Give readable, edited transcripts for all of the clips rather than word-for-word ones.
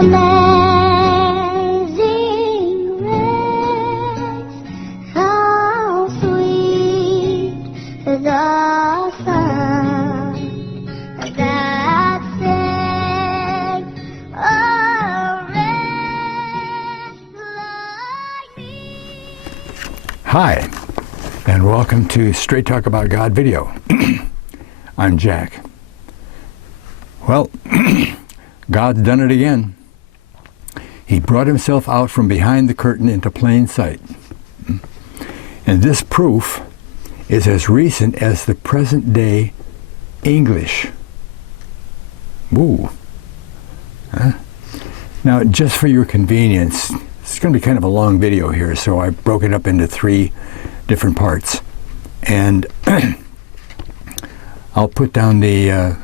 Amazing grace, how sweet the sound that saved a wretch like me. Hi, and welcome to Straight Talk About God video. I'm Jack. Well, God's done it again. He brought himself out from behind the curtain into plain sight. And this proof is as recent as the present day English. Woo. Huh? Now, just for your convenience, it's going to be kind of a long video here, so I broke it up into 3 different parts. And I'll put down the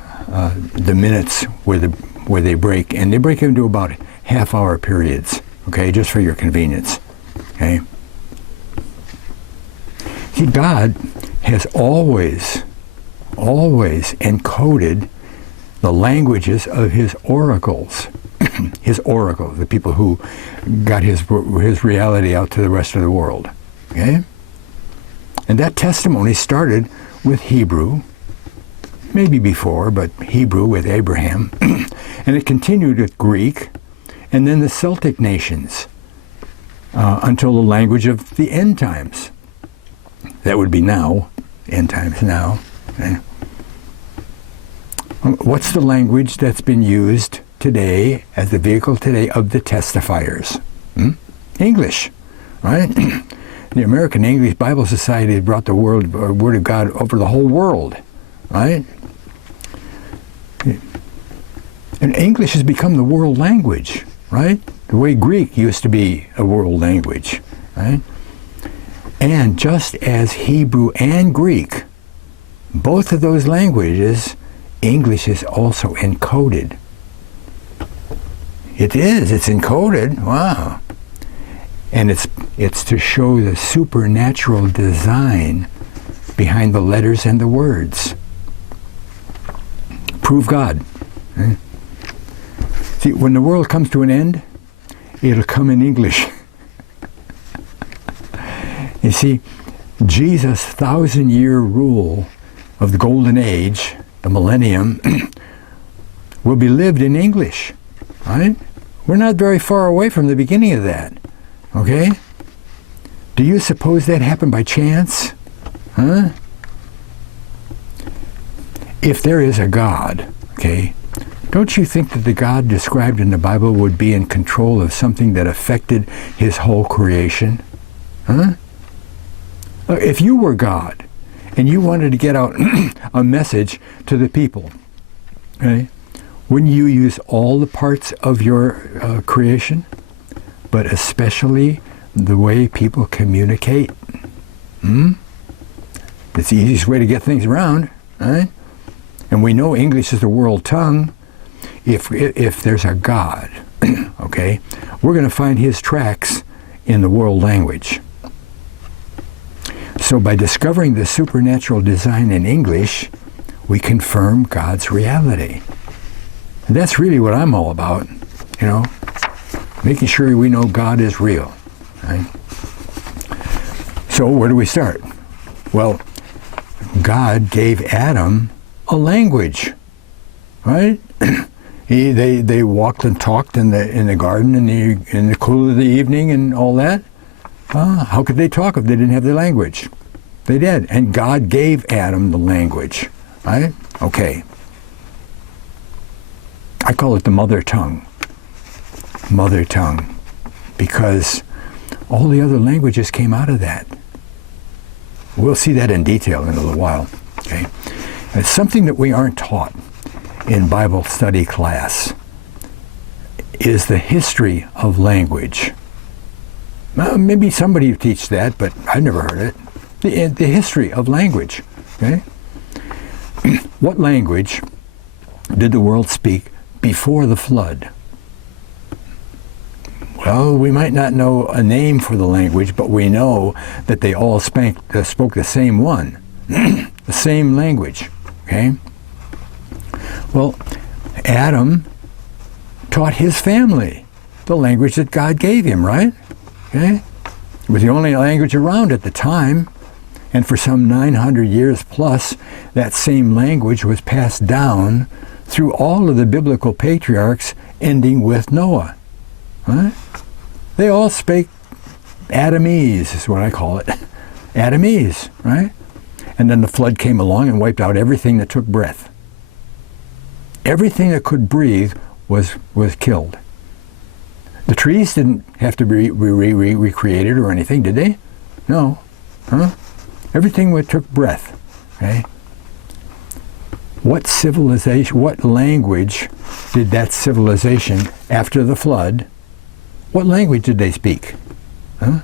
minutes where they break, and they break into about half-hour periods, okay, just for your convenience, okay? See, God has always encoded the languages of his oracles, the people who got his reality out to the rest of the world, okay? And that testimony started with Hebrew, maybe before, but Hebrew with Abraham, and it continued with Greek, and then the Celtic nations, until the language of the end times. That would be now, end times now. Okay? What's the language that's been used today as the vehicle today of the testifiers? English, right? The American English Bible Society brought the Word of God over the whole world, right? And English has become the world language, right? The way Greek used to be a world language, right? And just as Hebrew and Greek, both of those languages, English is also encoded. It is, it's encoded, wow. And it's to show the supernatural design behind the letters and the words. Prove God. Right? See, when the world comes to an end, it'll come in English. You see, Jesus' 1,000-year rule of the golden age, the millennium, will be lived in English, right? We're not very far away from the beginning of that, okay? Do you suppose that happened by chance? Huh? If there is a God, okay, don't you think that the God described in the Bible would be in control of something that affected his whole creation? Huh? If you were God and you wanted to get out a message to the people, okay, wouldn't you use all the parts of your creation, but especially the way people communicate? It's the easiest way to get things around, right? And we know English is the world tongue. If there's a God, okay, we're going to find his tracks in the world language. So by discovering the supernatural design in English, we confirm God's reality. And that's really what I'm all about, you know, making sure we know God is real, right? So where do we start? Well, God gave Adam a language, right? They walked and talked in the garden in the cool of the evening and all that. How could they talk if they didn't have the language? They did, and God gave Adam the language, right? Okay. I call it the mother tongue, because all the other languages came out of that. We'll see that in detail in a little while, okay? It's something that we aren't taught in Bible study class is the history of language. Well, maybe somebody will teach that, but I've never heard it. The history of language, okay? What language did the world speak before the flood? Well, we might not know a name for the language, but we know that they all spoke the same one, the same language, okay? Well, Adam taught his family the language that God gave him, right? Okay? It was the only language around at the time. And for some 900 years plus, that same language was passed down through all of the biblical patriarchs, ending with Noah. Right? They all spake Adamese, is what I call it. Adamese, right? And then the flood came along and wiped out everything that took breath. Everything that could breathe was killed. The trees didn't have to be recreated or anything, did they? No. Huh? Everything that took breath. Okay? What civilization, what language did that civilization, after the flood, what language did they speak? Huh?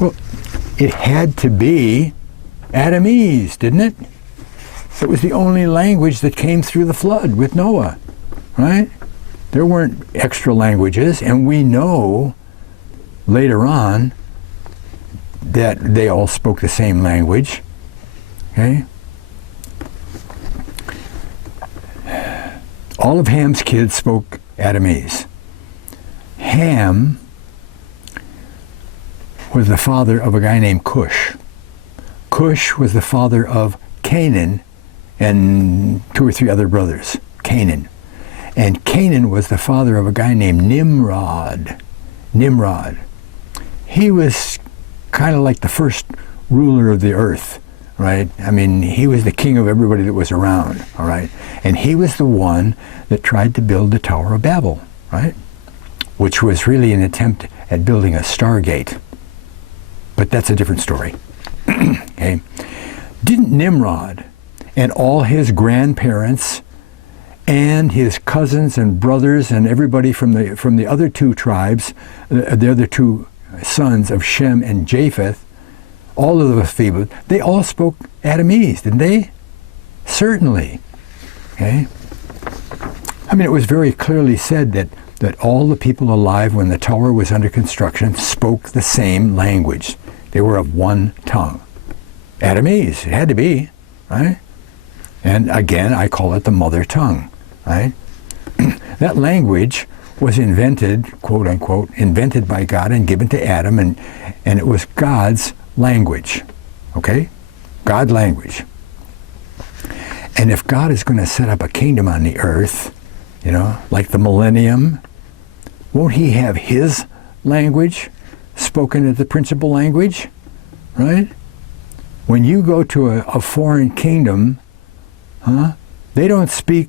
Well, it had to be Adamese, didn't it? It was the only language that came through the flood with Noah, right? There weren't extra languages, and we know later on that they all spoke the same language, okay? All of Ham's kids spoke Adamese. Ham was the father of a guy named Cush. Cush was the father of Canaan and 2 or 3 other brothers, Canaan. And Canaan was the father of a guy named Nimrod. Nimrod. He was kind of like the first ruler of the earth, right? I mean, he was the king of everybody that was around, all right? And he was the one that tried to build the Tower of Babel, right? Which was really an attempt at building a Stargate. But that's a different story. Okay? Didn't Nimrod and all his grandparents and his cousins and brothers and everybody from the other 2 tribes, the other 2 sons of Shem and Japheth, all of those people, they all spoke Adamese, didn't they? Certainly. Okay? I mean, it was very clearly said that all the people alive when the tower was under construction spoke the same language. They were of one tongue. Adamese, it had to be, right? And again, I call it the mother tongue, right? That language was invented, quote unquote, invented by God and given to Adam, and it was God's language, okay? God language. And if God is going to set up a kingdom on the earth, you know, like the millennium, won't he have his language spoken as the principal language, right? When you go to a foreign kingdom, they don't speak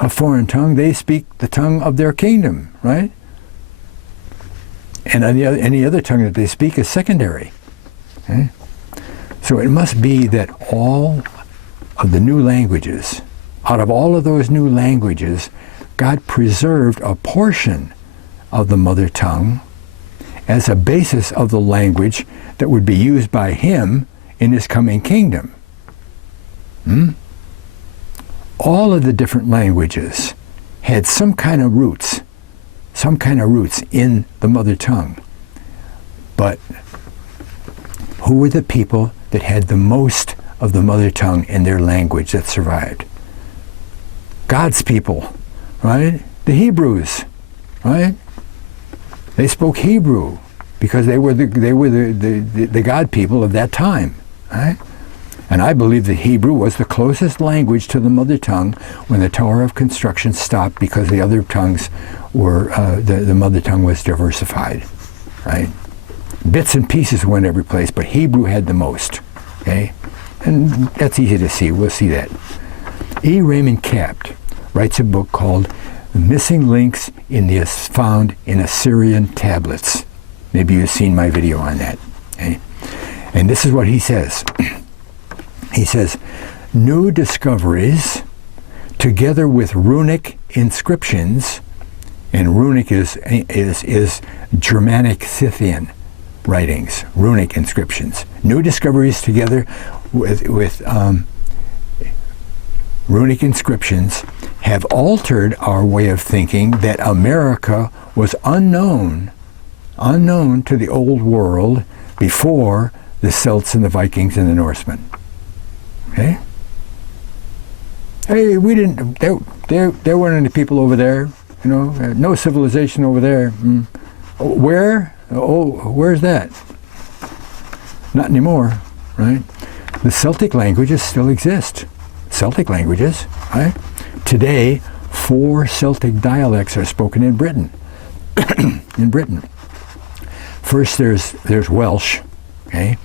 a foreign tongue, they speak the tongue of their kingdom, right? And any other tongue that they speak is secondary. Okay? So it must be that all of the new languages, out of all of those new languages, God preserved a portion of the mother tongue as a basis of the language that would be used by him in his coming kingdom. All of the different languages had some kind of roots in the mother tongue. But who were the people that had the most of the mother tongue in their language that survived? God's people, right? The Hebrews, right? They spoke Hebrew because they were the God people of that time, right? And I believe that Hebrew was the closest language to the mother tongue when the Tower of Construction stopped, because the other tongues were, the mother tongue was diversified, right? Bits and pieces went every place, but Hebrew had the most, okay? And that's easy to see. We'll see that. E. Raymond Capt writes a book called Missing Links Found in Assyrian Tablets. Maybe you've seen my video on that, okay? And this is what he says. He says, new discoveries, together with runic inscriptions, and runic is Germanic Scythian writings, runic inscriptions. New discoveries together with runic inscriptions have altered our way of thinking that America was unknown to the old world before the Celts and the Vikings and the Norsemen. Okay? Hey, we didn't. There weren't any people over there. You know, no civilization over there. Where? Oh, where's that? Not anymore, right? The Celtic languages still exist. Celtic languages, right? Today, 4 Celtic dialects are spoken in Britain. In Britain. First, there's Welsh, okay,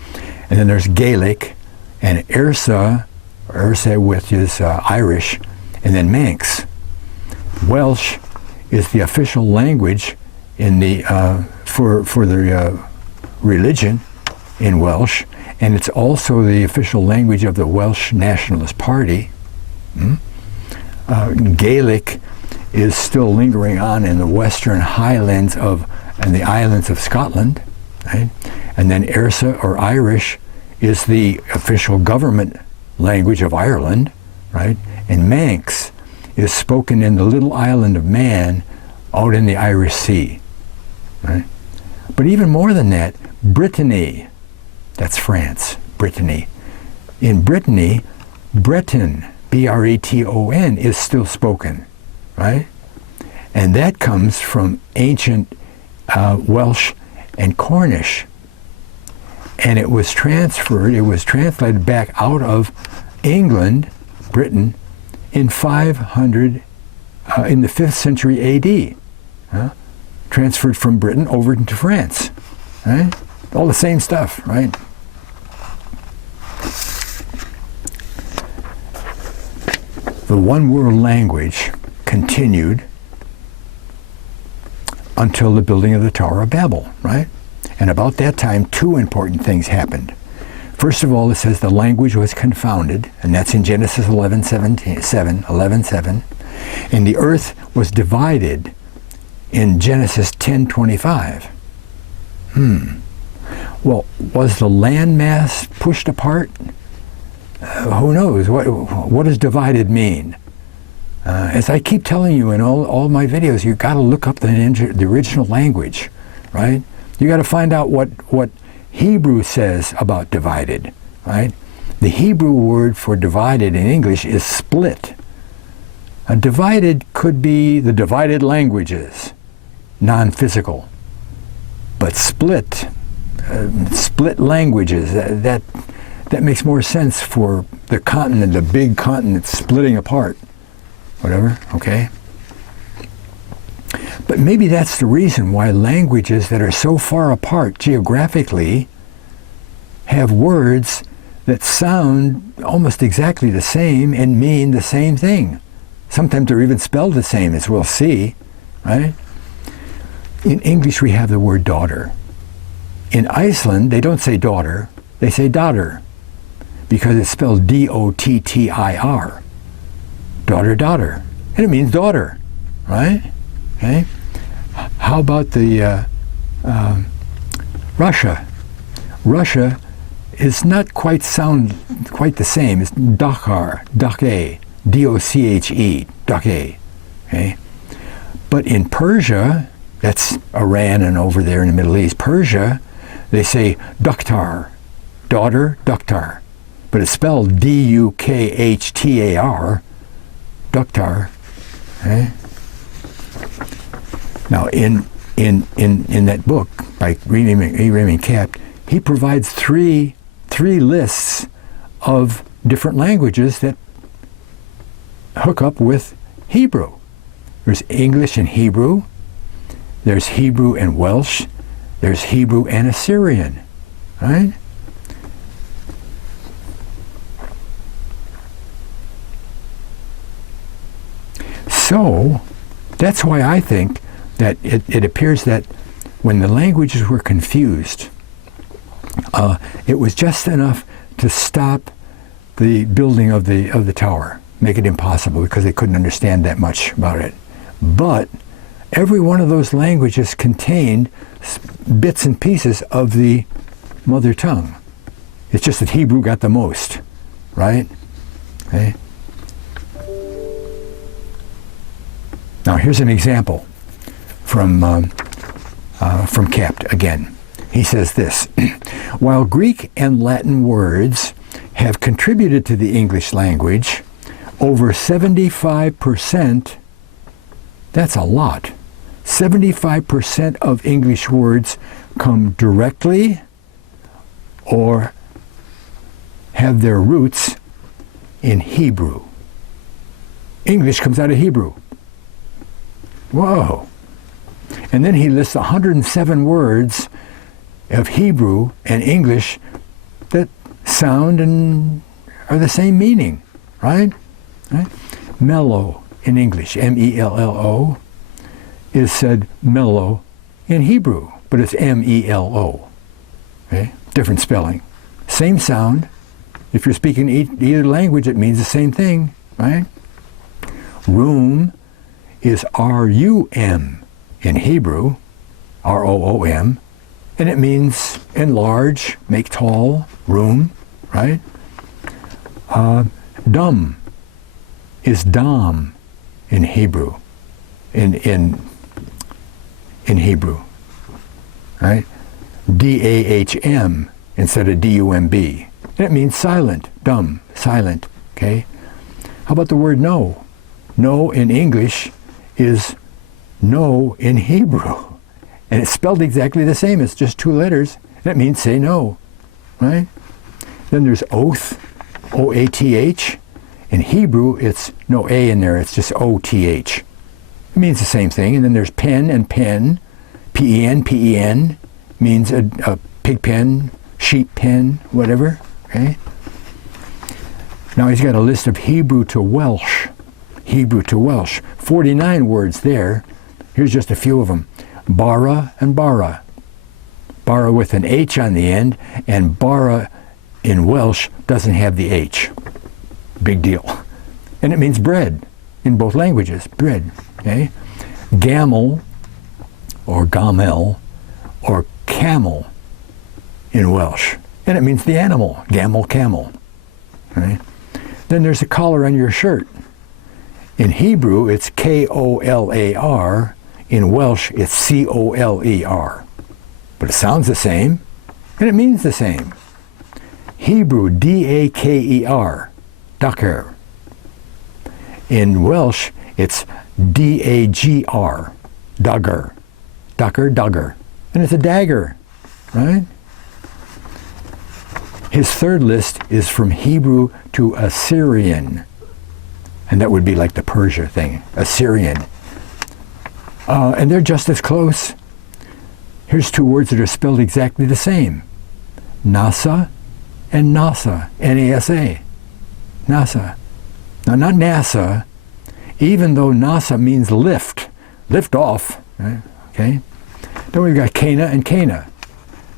and then there's Gaelic, and Airsa, which is Irish, and then Manx. Welsh is the official language in the for the religion in Welsh, and it's also the official language of the Welsh Nationalist Party. Gaelic is still lingering on in the Western Highlands and the islands of Scotland, right? And then Airsa, or Irish, is the official government language of Ireland, right? And Manx is spoken in the little island of Man out in the Irish Sea, right? But even more than that, Brittany, that's France, Brittany. In Brittany, Breton, B-R-E-T-O-N, is still spoken, right? And that comes from ancient Welsh and Cornish. And it was translated back out of England, Britain, in 500, in the 5th century A.D., transferred from Britain over into France, right? All the same stuff, right? The one world language continued until the building of the Tower of Babel, right? And about that time, 2 important things happened. First of all, it says the language was confounded, and that's in Genesis 11:7, and the earth was divided in Genesis 10:25. Well, was the landmass pushed apart? Who knows? What does divided mean? As I keep telling you in all my videos, you've got to look up the original language, right? You got to find out what Hebrew says about divided, right? The Hebrew word for divided in English is split. Divided could be the divided languages, non-physical. But split languages, that makes more sense for the continent, the big continent splitting apart. Whatever, okay? But maybe that's the reason why languages that are so far apart geographically have words that sound almost exactly the same and mean the same thing. Sometimes they're even spelled the same, as we'll see, right? In English, we have the word daughter. In Iceland, they don't say daughter, they say daughter, because it's spelled D-O-T-T-I-R. Daughter, daughter. And it means daughter, right? Okay. How about the Russia? Russia is not quite the same. It's Dochar, Doche, D-O-C-H-E, Doche. Okay. But in Persia, that's Iran and over there in the Middle East, Persia, they say Dukhtar, daughter, Dukhtar. But it's spelled D-U-K-H-T-A-R, Dukhtar. Okay. Now, in that book by Raymond Capt, he provides three lists of different languages that hook up with Hebrew. There's English and Hebrew. There's Hebrew and Welsh. There's Hebrew and Assyrian, right? So, that's why I think that it appears that when the languages were confused, it was just enough to stop the building of the tower, make it impossible because they couldn't understand that much about it. But every one of those languages contained bits and pieces of the mother tongue. It's just that Hebrew got the most, right? Okay. Now here's an example from Capt again. He says this: while Greek and Latin words have contributed to the English language, over 75%, that's a lot. 75% of English words come directly or have their roots in Hebrew. English comes out of Hebrew. Whoa. And then he lists 107 words of Hebrew and English that sound and are the same meaning, right? Mellow in English, M-E-L-L-O, is said mellow in Hebrew, but it's M-E-L-O. Okay? Different spelling. Same sound. If you're speaking either language, it means the same thing, right? Room is R-U-M in Hebrew, R-O-O-M, and it means enlarge, make tall, room, right? Dumb is dam in Hebrew, in Hebrew, right? D-A-H-M instead of D-U-M-B. And it means silent, dumb, silent, okay? How about the word no? No in English is no in Hebrew. And it's spelled exactly the same. It's just two letters. And it means say no, right? Then there's oath, O-A-T-H. In Hebrew, it's no A in there. It's just O-T-H. It means the same thing. And then there's pen and pen, P-E-N, P-E-N, means a pig pen, sheep pen, whatever, okay? Now he's got a list of Hebrew to Welsh. Hebrew to Welsh. 49 words there. Here's just a few of them. Bara and bara. Bara with an H on the end, and bara in Welsh doesn't have the H. Big deal. And it means bread in both languages, bread, okay? Gamel, or gamel, or camel in Welsh. And it means the animal, gamel, camel, okay? Then there's a collar on your shirt. In Hebrew, it's K-O-L-A-R. In Welsh, it's C-O-L-E-R. But it sounds the same, and it means the same. Hebrew, D-A-K-E-R, daker. In Welsh, it's D-A-G-R, dagger. Daker, dagger. And it's a dagger, right? His third list is from Hebrew to Assyrian. And that would be like the Persia thing, Assyrian. And they're just as close. Here's two words that are spelled exactly the same. NASA and NASA, N-A-S-A. NASA. Now, not NASA, even though NASA means lift, lift off, right? Okay? Then we've got Cana and Cana.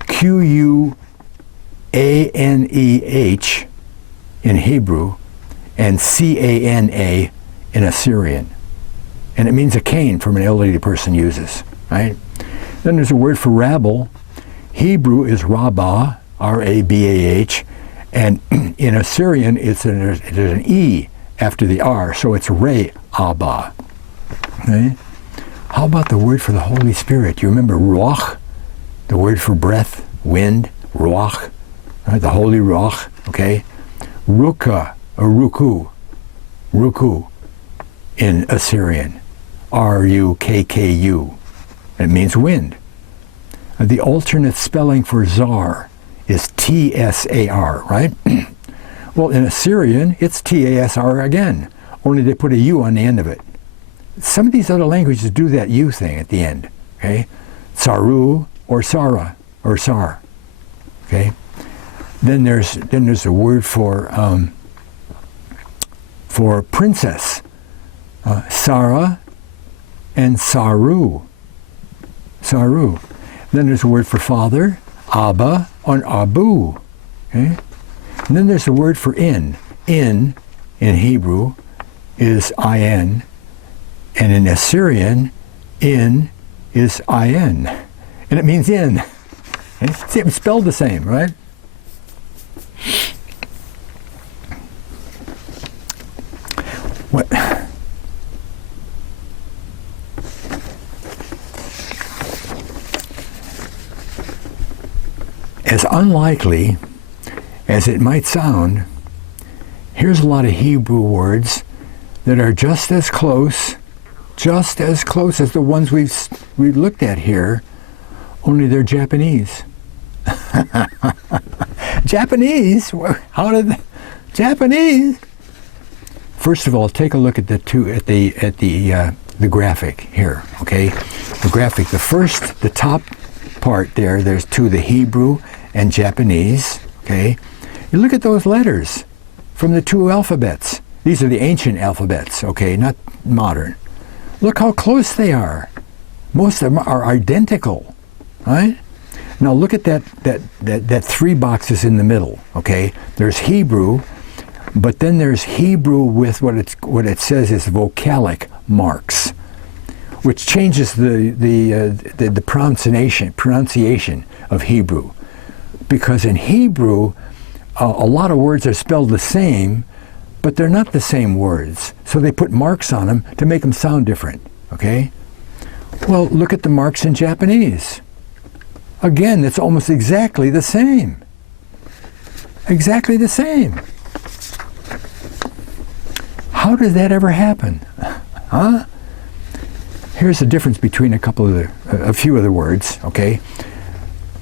Q-U-A-N-E-H in Hebrew, and C-A-N-A in Assyrian. And it means a cane from an elderly person uses, right? Then there's a word for rabble. Hebrew is Rabbah, R-A-B-A-H, and in Assyrian there's an E after the R, so it's Re-Abba. Okay? How about the word for the Holy Spirit? You remember Ruach, the word for breath, wind, Ruach, right? The Holy Ruach, okay? Ruka, or Ruku, Ruku in Assyrian, R-U-K-K-U. It means wind. The alternate spelling for Tsar is T-S-A-R, right? Well, in Assyrian, it's T-A-S-R again, only they put a U on the end of it. Some of these other languages do that U thing at the end, okay? Tsaru or Sara or Sar, okay? Then there's a word for princess, Sarah and Saru. Saru. Then there's a word for father, Abba or Abu. Okay? And then there's a word for in. In Hebrew is I-N. And in Assyrian, in is I-N. And it means in. Okay? See, it's spelled the same, right? What? As unlikely as it might sound, here's a lot of Hebrew words that are just as close as the ones we've looked at here, only they're Japanese. Japanese? How did Japanese? First of all, take a look at the graphic here. Okay, the graphic. The top part there. There's two, the Hebrew and Japanese. Okay, you look at those letters from the two alphabets. These are the ancient alphabets. Okay, not modern. Look how close they are. Most of them are identical. Right? Now look at that three boxes in the middle. Okay, there's Hebrew. But then there's Hebrew with what it says is vocalic marks, which changes the pronunciation of Hebrew, because in Hebrew a lot of words are spelled the same, but they're not the same words. So they put marks on them to make them sound different. Okay. Well, look at the marks in Japanese. Again, it's almost exactly the same. Exactly the same. How did that ever happen? Huh? Here's the difference between a few of the words, okay?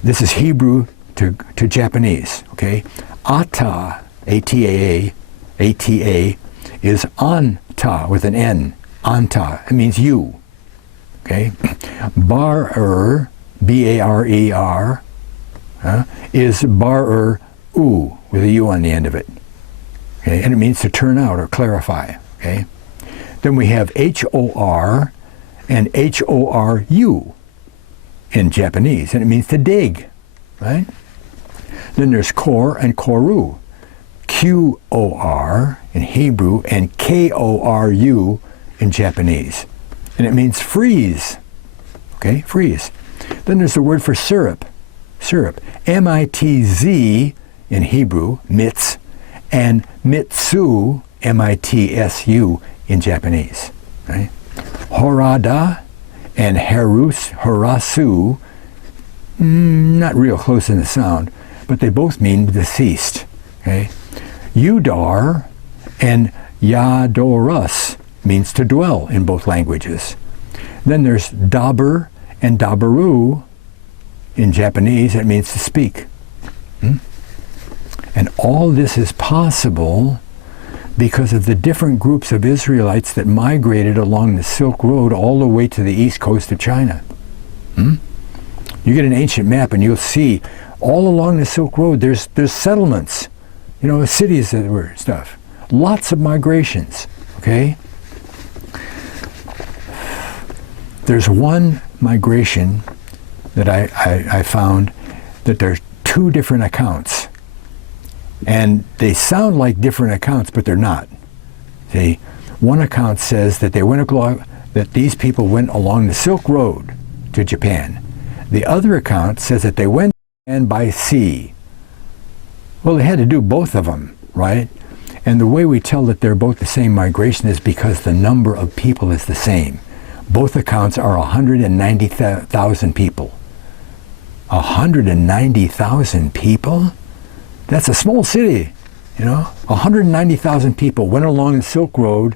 This is Hebrew to Japanese, okay? Ata, A-T-A-A, A-T-A, is anta with an N, anta. It means you, okay? Bar-er, B-A-R-E-R, is bar-er, u, with a U on the end of it. Okay, and it means to turn out or clarify. Okay, then we have H-O-R and H-O-R-U in Japanese, and it means to dig. Right? Then there's kor and koru, Q-O-R in Hebrew and K-O-R-U in Japanese, and it means freeze. Okay, freeze. Then there's the word for syrup, M-I-T-Z in Hebrew, mitz, and mitsu, M-I-T-S-U, in Japanese. Right? Horada and harasu, not real close in the sound, but they both mean deceased. Okay? Udar and yadorus means to dwell in both languages. Then there's daber and dabaru in Japanese. It means to speak. And all this is possible because of the different groups of Israelites that migrated along the Silk Road all the way to the east coast of China. You get an ancient map and you'll see all along the Silk Road there's settlements, cities that were stuff. Lots of migrations, okay? There's one migration that I found that there's two different accounts. And they sound like different accounts, but they're not. See, one account says that that these people went along the Silk Road to Japan. The other account says that they went by sea. Well, they had to do both of them, right? And the way we tell that they're both the same migration is because the number of people is the same. Both accounts are 190,000 people. 190,000 people? That's a small city, 190,000 people went along the Silk Road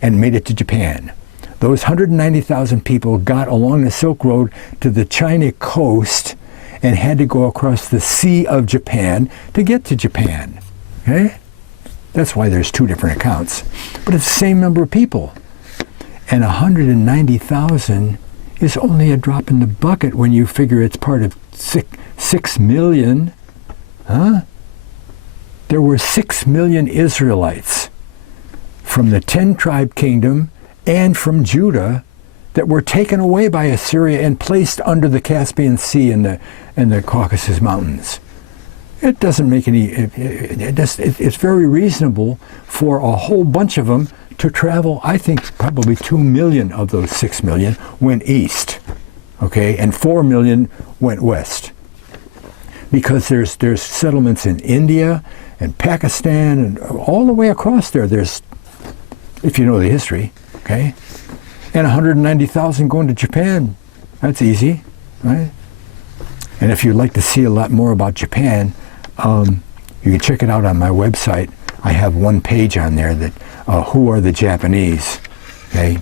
and made it to Japan. Those 190,000 people got along the Silk Road to the China coast and had to go across the Sea of Japan to get to Japan. Okay? That's why there's two different accounts. But it's the same number of people. And 190,000 is only a drop in the bucket when you figure it's part of 6 million. Huh? There were 6 million Israelites from the 10-tribe kingdom and from Judah that were taken away by Assyria and placed under the Caspian Sea and the Caucasus Mountains. It doesn't make any. It's very reasonable for a whole bunch of them to travel. I think probably 2 million of those 6 million went east, okay, and 4 million went west, because there's settlements in India and Pakistan and all the way across there. There's, if you know the history, okay, and 190,000 going to Japan. That's easy, right? And if you'd like to see a lot more about Japan, you can check it out on my website. I have one page on there that, who are the Japanese? Okay.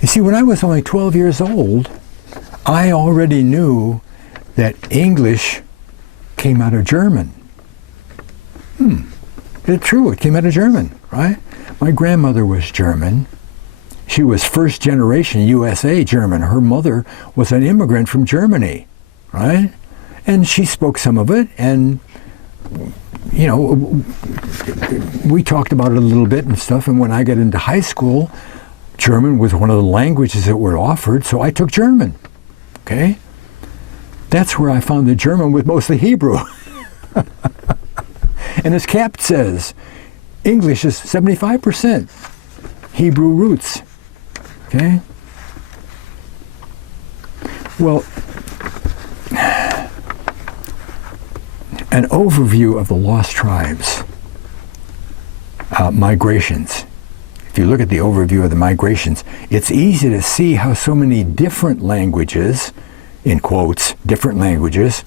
You see, when I was only 12 years old, I already knew that English came out of German. It's true, it came out of German, right? My grandmother was German. She was first generation USA German. Her mother was an immigrant from Germany, right? And she spoke some of it, and you know, we talked about it a little bit and stuff, and when I got into high school, German was one of the languages that were offered, so I took German, okay? That's where I found that German was mostly Hebrew. And as Cap says, English is 75% Hebrew roots, okay? Well, an overview of the lost tribes, migrations. If you look at the overview of the migrations, it's easy to see how so many different languages, in quotes, different languages,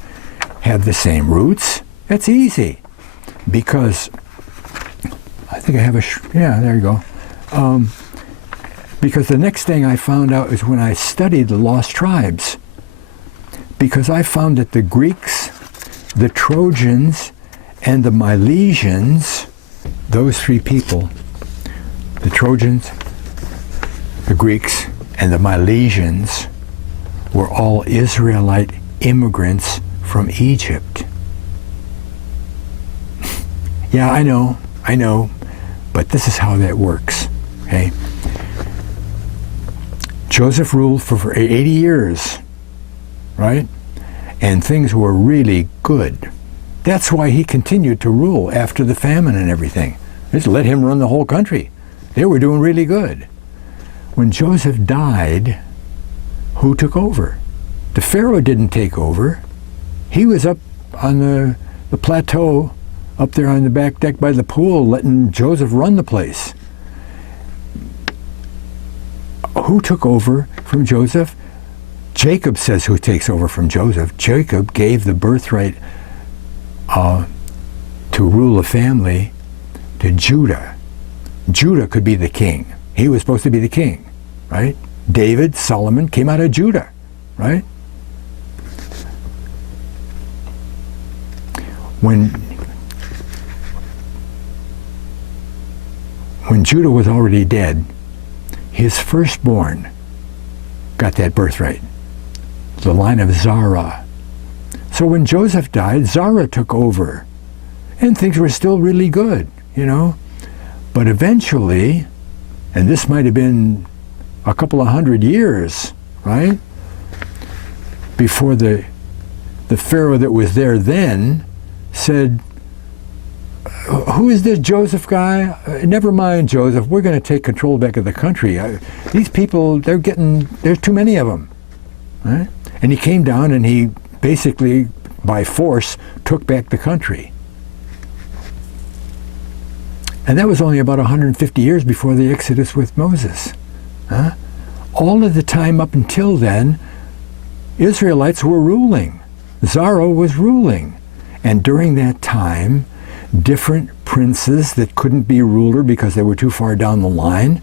have the same roots. That's easy, because I think I have yeah, there you go. Because the next thing I found out is when I studied the lost tribes, because I found that the Greeks, the Trojans, and the Milesians, those three people, the Trojans, the Greeks, and the Milesians, were all Israelite immigrants from Egypt. Yeah, I know, but this is how that works, okay? Joseph ruled for 80 years, right? And things were really good. That's why he continued to rule after the famine and everything. Just let him run the whole country. They were doing really good. When Joseph died, who took over? The Pharaoh didn't take over. He was up on the plateau, up there on the back deck by the pool, letting Joseph run the place. Who took over from Joseph? Jacob says who takes over from Joseph. Jacob gave the birthright to rule a family to Judah. Judah could be the king. He was supposed to be the king, right? David, Solomon came out of Judah, right? When Judah was already dead, his firstborn got that birthright, the line of Zara. So when Joseph died, Zara took over, and things were still really good, you know. But eventually, and this might have been a couple of 100 years, right, before the Pharaoh that was there then said, who is this Joseph guy? Never mind, Joseph, we're going to take control back of the country. These people, there's too many of them, right? And he came down and he basically, by force, took back the country. And that was only about 150 years before the Exodus with Moses. Huh? All of the time up until then, Israelites were ruling. Zara was ruling. And during that time, different princes that couldn't be ruler because they were too far down the line,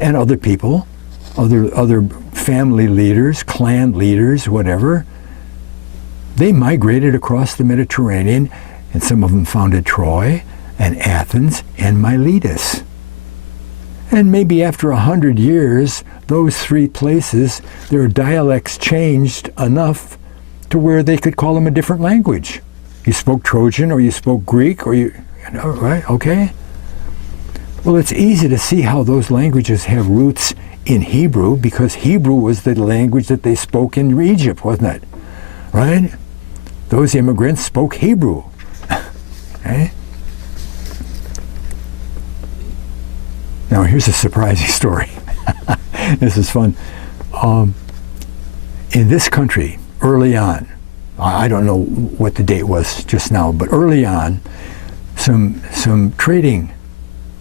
and other people, other family leaders, clan leaders, whatever, they migrated across the Mediterranean, and some of them founded Troy and Athens and Miletus. And maybe after 100 years, those three places, their dialects changed enough to where they could call them a different language. You spoke Trojan, or you spoke Greek, or you know, right? Okay. Well, it's easy to see how those languages have roots in Hebrew, because Hebrew was the language that they spoke in Egypt, wasn't it? Right? Those immigrants spoke Hebrew. Okay? Now, here's a surprising story. This is fun. In this country, early on, I don't know what the date was just now, but early on, some trading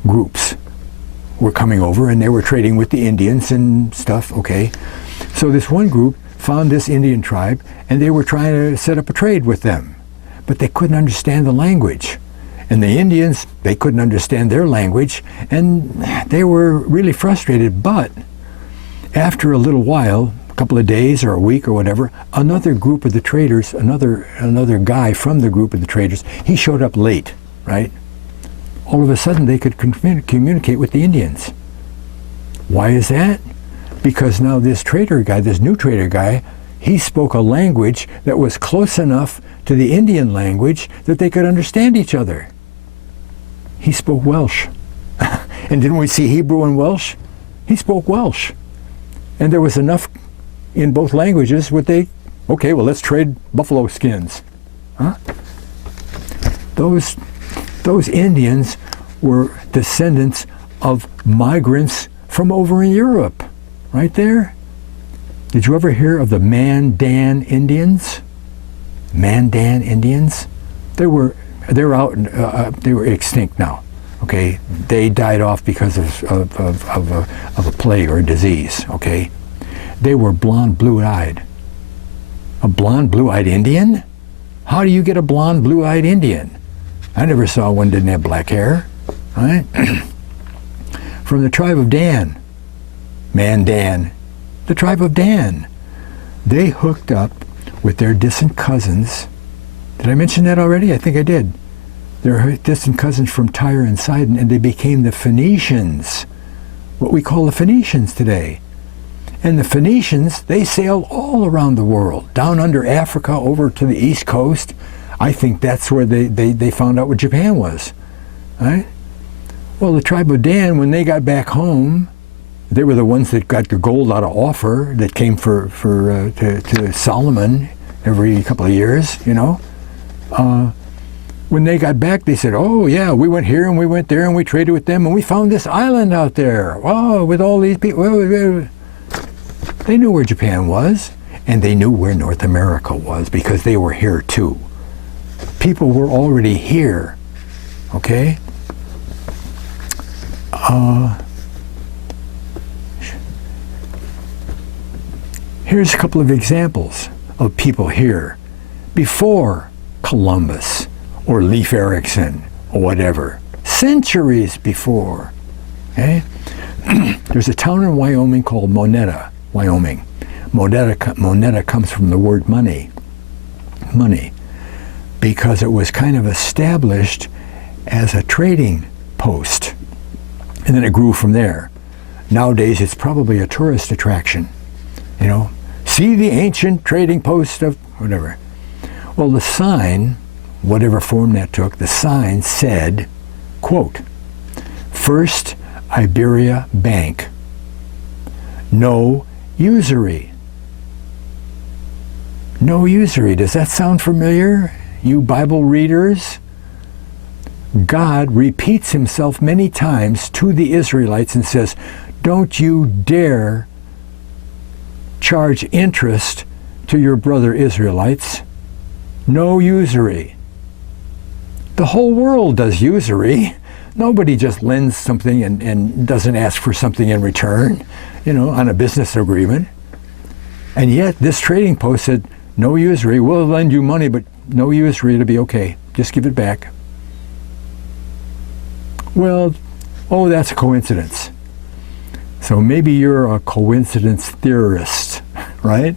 groups were coming over, and they were trading with the Indians and stuff, okay? So this one group found this Indian tribe, and they were trying to set up a trade with them, but they couldn't understand the language. And the Indians, they couldn't understand their language, and they were really frustrated. But after a little while, a couple of days or a week or whatever, another group of the traders, another guy from the group of the traders, he showed up late, right? All of a sudden they could communicate with the Indians. Why is that? Because now this trader guy, this new trader guy, he spoke a language that was close enough to the Indian language that they could understand each other. He spoke Welsh. And didn't we see Hebrew and Welsh? He spoke Welsh. And there was enough in both languages okay, well, let's trade buffalo skins. Huh? Those Indians were descendants of migrants from over in Europe, right there. Did you ever hear of the Mandan Indians? Mandan Indians? They're out. They were extinct now. Okay, they died off because of a plague or a disease. Okay, they were blonde, blue-eyed. A blonde, blue-eyed Indian? How do you get a blonde, blue-eyed Indian? I never saw one that didn't have black hair. Right? From the tribe of Dan, Mandan, the tribe of Dan. They hooked up with their distant cousins. Did I mention that already? I think I did. Their distant cousins from Tyre and Sidon, and they became the Phoenicians, what we call the Phoenicians today. And the Phoenicians, they sailed all around the world, down under Africa, over to the East Coast. I think that's where they found out what Japan was. Right? Well, the tribe of Dan, when they got back home, they were the ones that got the gold out of Ophir that came to Solomon every couple of years, you know. When they got back, they said, oh, yeah, we went here and we went there and we traded with them and we found this island out there. Wow, with all these people. They knew where Japan was, and they knew where North America was because they were here too. People were already here, okay? Here's a couple of examples of people here before Columbus or Leif Erikson or whatever, centuries before. Okay? There's a town in Wyoming called Moneta, Wyoming. Moneta comes from the word money, because it was kind of established as a trading post, and then it grew from there. Nowadays, it's probably a tourist attraction. You know, see the ancient trading post of whatever. Well, the sign, whatever form that took, the sign said, quote, First Iberia Bank, no usury. No usury. Does that sound familiar, you Bible readers? God repeats himself many times to the Israelites and says, don't you dare charge interest to your brother Israelites. No usury. The whole world does usury. Nobody just lends something and doesn't ask for something in return, you know, on a business agreement. And yet this trading post said, no usury. We'll lend you money, but no usury. It'll be okay. Just give it back. Well, oh, that's a coincidence. So maybe you're a coincidence theorist, right?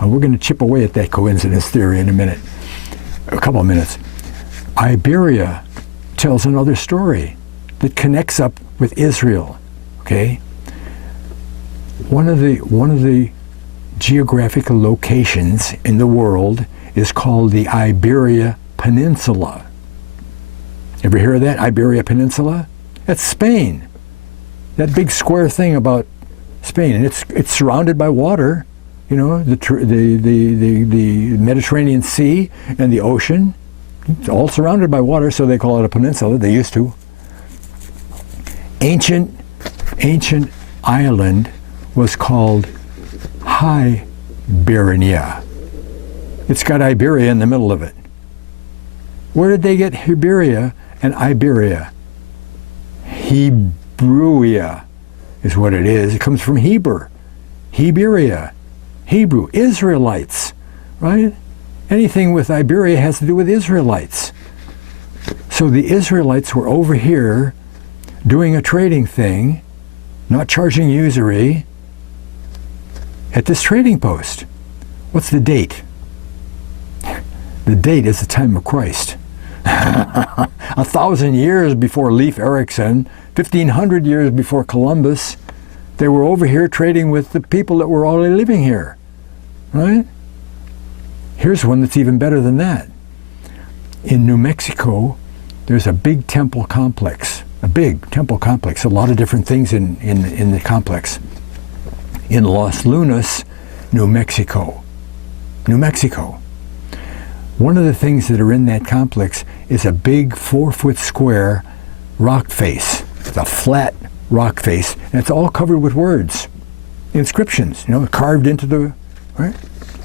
We're going to chip away at that coincidence theory in a couple of minutes. Iberia tells another story that connects up with Israel. Okay, one of the geographical locations in the world is called the Iberia Peninsula. Ever hear of that? Iberia Peninsula? That's Spain. That big square thing about Spain, and it's surrounded by water. You know, the Mediterranean Sea and the ocean. It's all surrounded by water, so they call it a peninsula. They used to. Ancient island was called Hibernia. It's got Iberia in the middle of it. Where did they get Hiberia and Iberia? Hebrew is what it is. It comes from Heber. Hiberia. Hebrew. Israelites. Right? Anything with Iberia has to do with Israelites. So the Israelites were over here doing a trading thing, not charging usury, at this trading post. What's the date? The date is the time of Christ. 1,000 years before Leif Erikson, 1,500 years before Columbus, they were over here trading with the people that were already living here, right? Here's one that's even better than that. In New Mexico, there's a big temple complex, a lot of different things in the complex. In Los Lunas, New Mexico. One of the things that are in that complex is a big 4-foot square rock face. It's a flat rock face, and it's all covered with words, inscriptions, carved into the, right?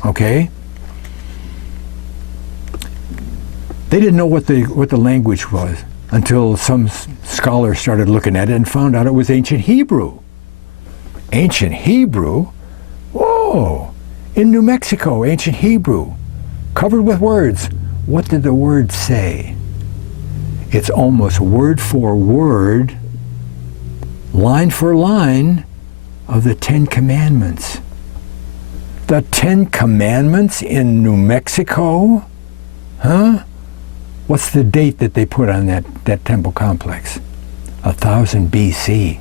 Okay. They didn't know what the language was until some scholars started looking at it and found out it was ancient Hebrew. Ancient Hebrew? Whoa! In New Mexico, ancient Hebrew, covered with words. What did the words say? It's almost word for word, line for line, of the 10 Commandments. The 10 Commandments in New Mexico? Huh? What's the date that they put on that temple complex? 1000 BC.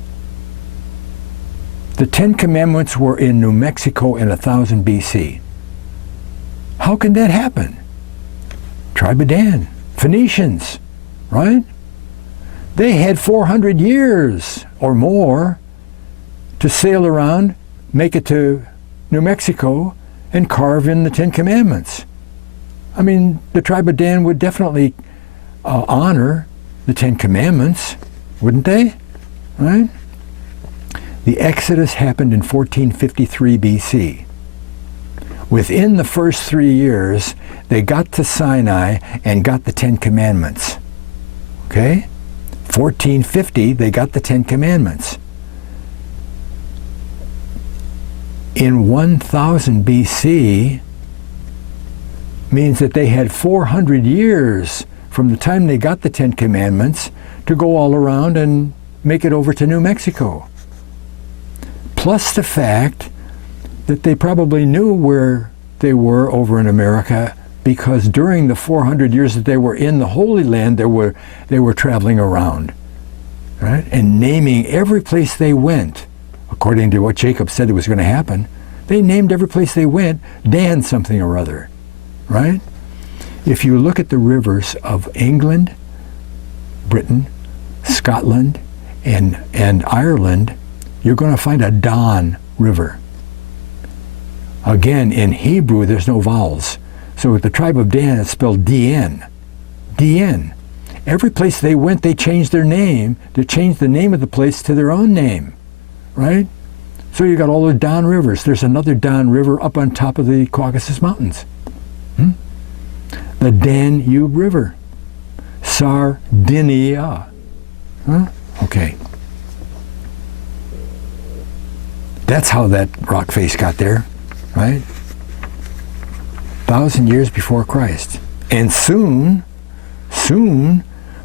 The 10 Commandments were in New Mexico in 1000 BC. How can that happen? Tribe of Dan, Phoenicians, right? They had 400 years or more to sail around, make it to New Mexico, and carve in the 10 Commandments. I mean, the tribe of Dan would definitely honor the 10 Commandments, wouldn't they? Right? The Exodus happened in 1453 BC. Within the first 3 years, they got to Sinai and got the 10 Commandments. Okay? 1450, they got the 10 Commandments. In 1000 BC, means that they had 400 years from the time they got the 10 Commandments to go all around and make it over to New Mexico. Plus the fact that they probably knew where they were over in America, because during the 400 years that they were in the Holy Land, they were traveling around, right? And naming every place they went, according to what Jacob said was going to happen. They named every place they went Dan something or other. Right? If you look at the rivers of England, Britain, Scotland, and Ireland, you're going to find a Don River. Again, in Hebrew, there's no vowels. So with the tribe of Dan, it's spelled DN. DN. Every place they went, they changed their name. They changed the name of the place to their own name. Right? So you got all the Don rivers. There's another Don River up on top of the Caucasus Mountains. The Danube River. Sardinia. Huh? Okay. That's how that rock face got there, right? 1,000 years before Christ. And soon,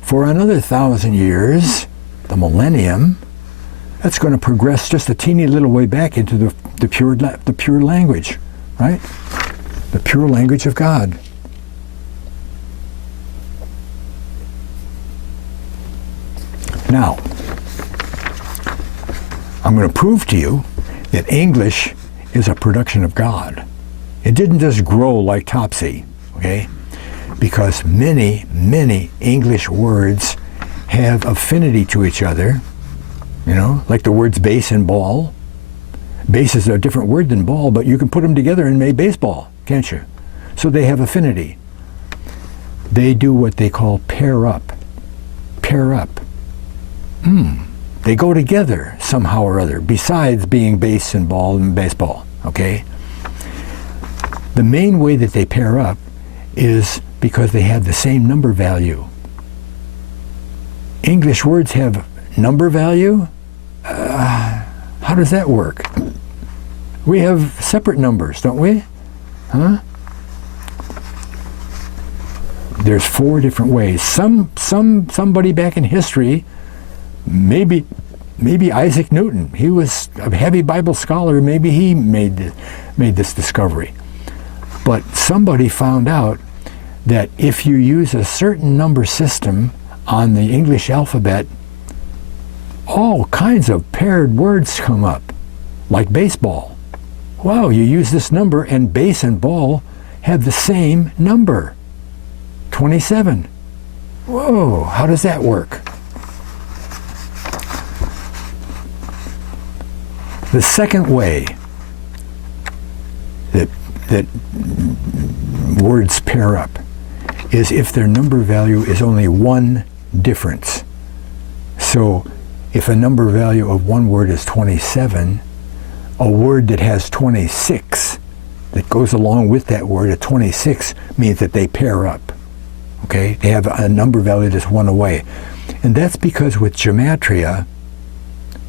for another 1,000 years, the millennium, that's going to progress just a teeny little way back into the pure language, right? The pure language of God. Now, I'm going to prove to you that English is a production of God. It didn't just grow like Topsy, okay? Because many, many English words have affinity to each other, like the words base and ball. Base is a different word than ball, but you can put them together and make baseball, can't you? So they have affinity. They do what they call pair up. Pair up. They go together somehow or other, besides being base and ball and baseball, okay? The main way that they pair up is because they have the same number value. English words have number value? How does that work? We have separate numbers, don't we? Huh? there's 4 different ways. Somebody back in history, maybe Isaac Newton, he was a heavy Bible scholar, maybe he made this discovery. But somebody found out that if you use a certain number system on the English alphabet, all kinds of paired words come up, like baseball. Wow, you use this number and base and ball have the same number, 27. Whoa, how does that work? The second way that words pair up is if their number value is only 1 difference. So if a number value of one word is 27, a word that has 26 that goes along with that word at 26 means that they pair up. Okay? They have a number value that's 1 away. And that's because with gematria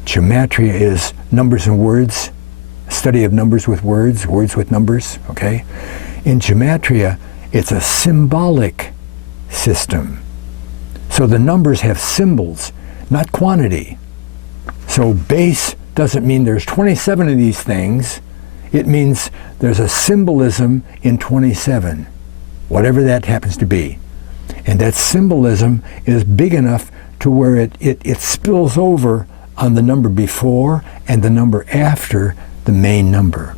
is numbers and words, study of numbers with words, words with numbers, okay? In gematria, it's a symbolic system. So the numbers have symbols, not quantity. So base doesn't mean there's 27 of these things. It means there's a symbolism in 27, whatever that happens to be. And that symbolism is big enough to where it spills over on the number before and the number after the main number.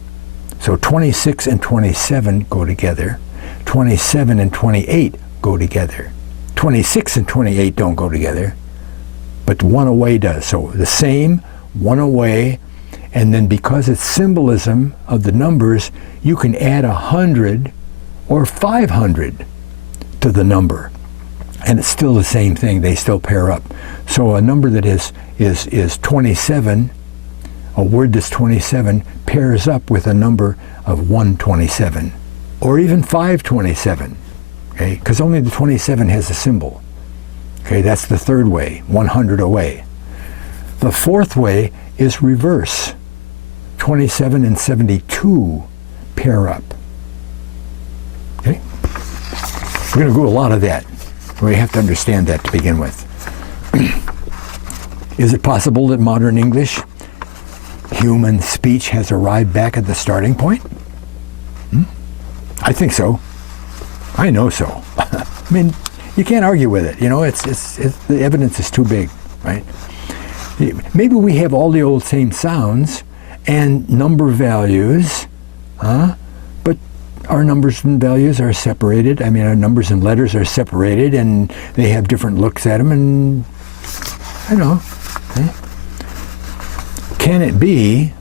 So 26 and 27 go together. 27 and 28 go together. 26 and 28 don't go together, but 1 away does. So the same, 1 away, and then because it's symbolism of the numbers, you can add 100 or 500 to the number. And it's still the same thing, they still pair up. So a number that is 27, a word that's 27 pairs up with a number of 127 or even 527, okay? Because only the 27 has a symbol. Okay, that's the third way, 100 away. The fourth way is reverse. 27 and 72 pair up. Okay? We're going to do a lot of that. We have to understand that to begin with. Is it possible that modern English, human speech, has arrived back at the starting point? I think so. I know so. I mean, you can't argue with it. You know, it's the evidence is too big, right? Maybe we have all the old same sounds and number values, but our numbers and values are separated. I mean, our numbers and letters are separated, and they have different looks at them, and I don't know. Can it be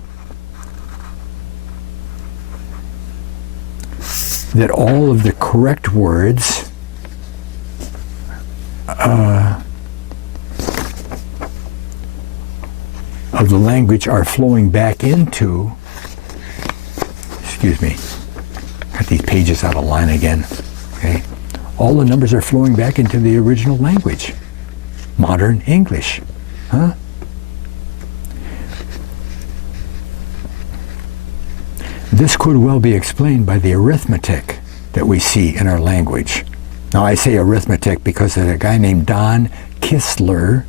that all of the correct words of the language are flowing back into, excuse me, got these pages out of line again, okay? All the numbers are flowing back into the original language, modern English, huh? This could well be explained by the arithmetic that we see in our language. Now I say arithmetic because there's a guy named Don Kistler,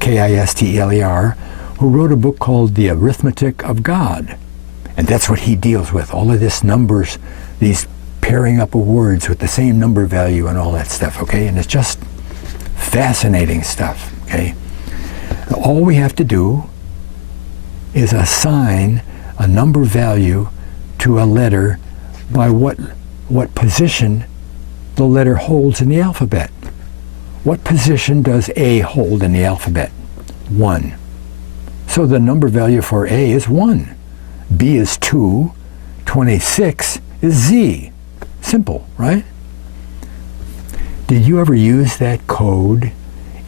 K-I-S-T-L-E-R, who wrote a book called The Arithmetic of God. And that's what he deals with, all of this numbers, these pairing up of words with the same number value and all that stuff, okay? And it's just fascinating stuff, okay? All we have to do is assign a number value to a letter by what position the letter holds in the alphabet. What position does A hold in the alphabet? 1. So the number value for A is 1. B is 2. 26 is Z. Simple, right? Did you ever use that code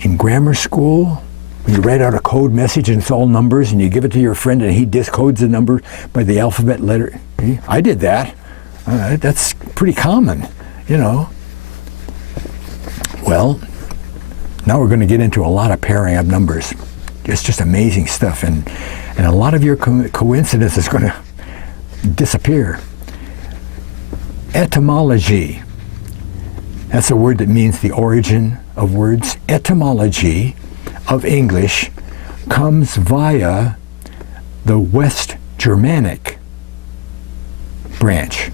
in grammar school? When you write out a code message and it's all numbers and you give it to your friend and he discodes the number by the alphabet letter. I did that. That's pretty common, you know. Well, now we're going to get into a lot of pairing up numbers. It's just amazing stuff, and a lot of your coincidence is going to disappear. Etymology. That's a word that means the origin of words. Etymology of English comes via the West Germanic branch.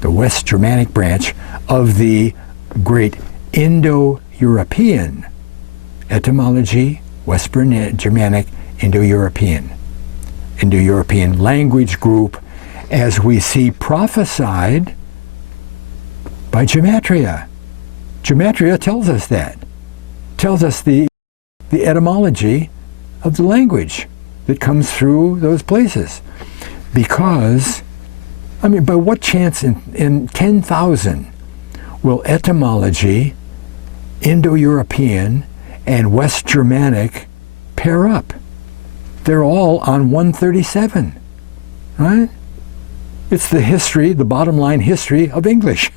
The West Germanic branch of the great Indo-European etymology, West Germanic, Indo-European language group, as we see prophesied by Gematria. Gematria tells us that. Tells us the etymology of the language that comes through those places. Because, I mean, by what chance in 10,000 will etymology, Indo-European, and West Germanic pair up? They're all on 137, right? It's the history, the bottom line history of English.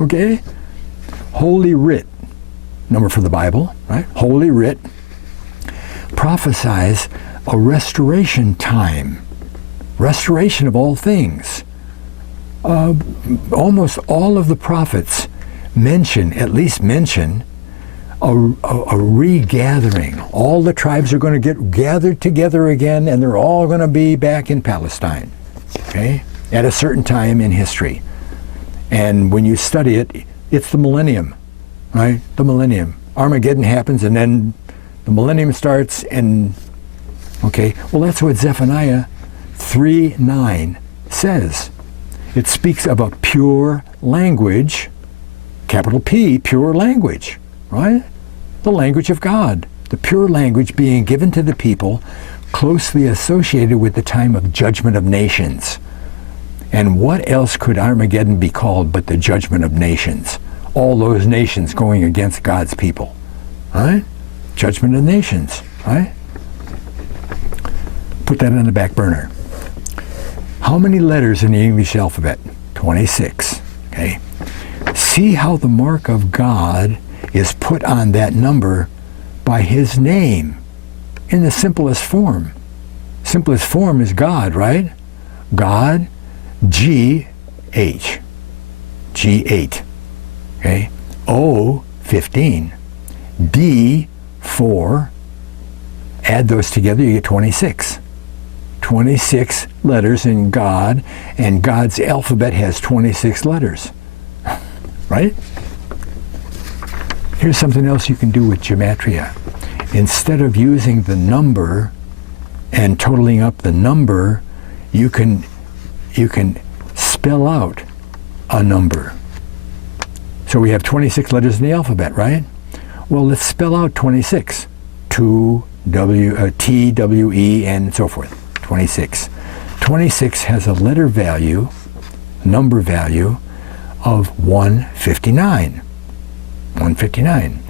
Okay? Holy Writ, number for the Bible, right? Holy Writ prophesies a restoration time, restoration of all things. Almost all of the prophets at least mention a regathering. All the tribes are going to get gathered together again, and they're all going to be back in Palestine, okay, at a certain time in history. And when you study it, it's the millennium, right? The millennium. Armageddon happens, and then the millennium starts, and, okay, well, that's what Zephaniah 3:9 says. It speaks of a pure language, capital P, pure language, right? The language of God, the pure language being given to the people, closely associated with the time of judgment of nations. And what else could Armageddon be called but the judgment of nations? All those nations going against God's people, right? Judgment of nations, right? Put that on the back burner. How many letters in the English alphabet? 26, okay? See how the mark of God is put on that number by his name in the simplest form. Simplest form is God, right? God, G-H, G8, okay? O, 15, D, 4, add those together, you get 26. 26 letters in God, and God's alphabet has 26 letters, right? Here's something else you can do with Gematria. Instead of using the number and totaling up the number, you can spell out a number. So we have 26 letters in the alphabet, right? Well, let's spell out 26. T, W, E, and so forth. 26. 26 has a letter value, number value, of 159. 159.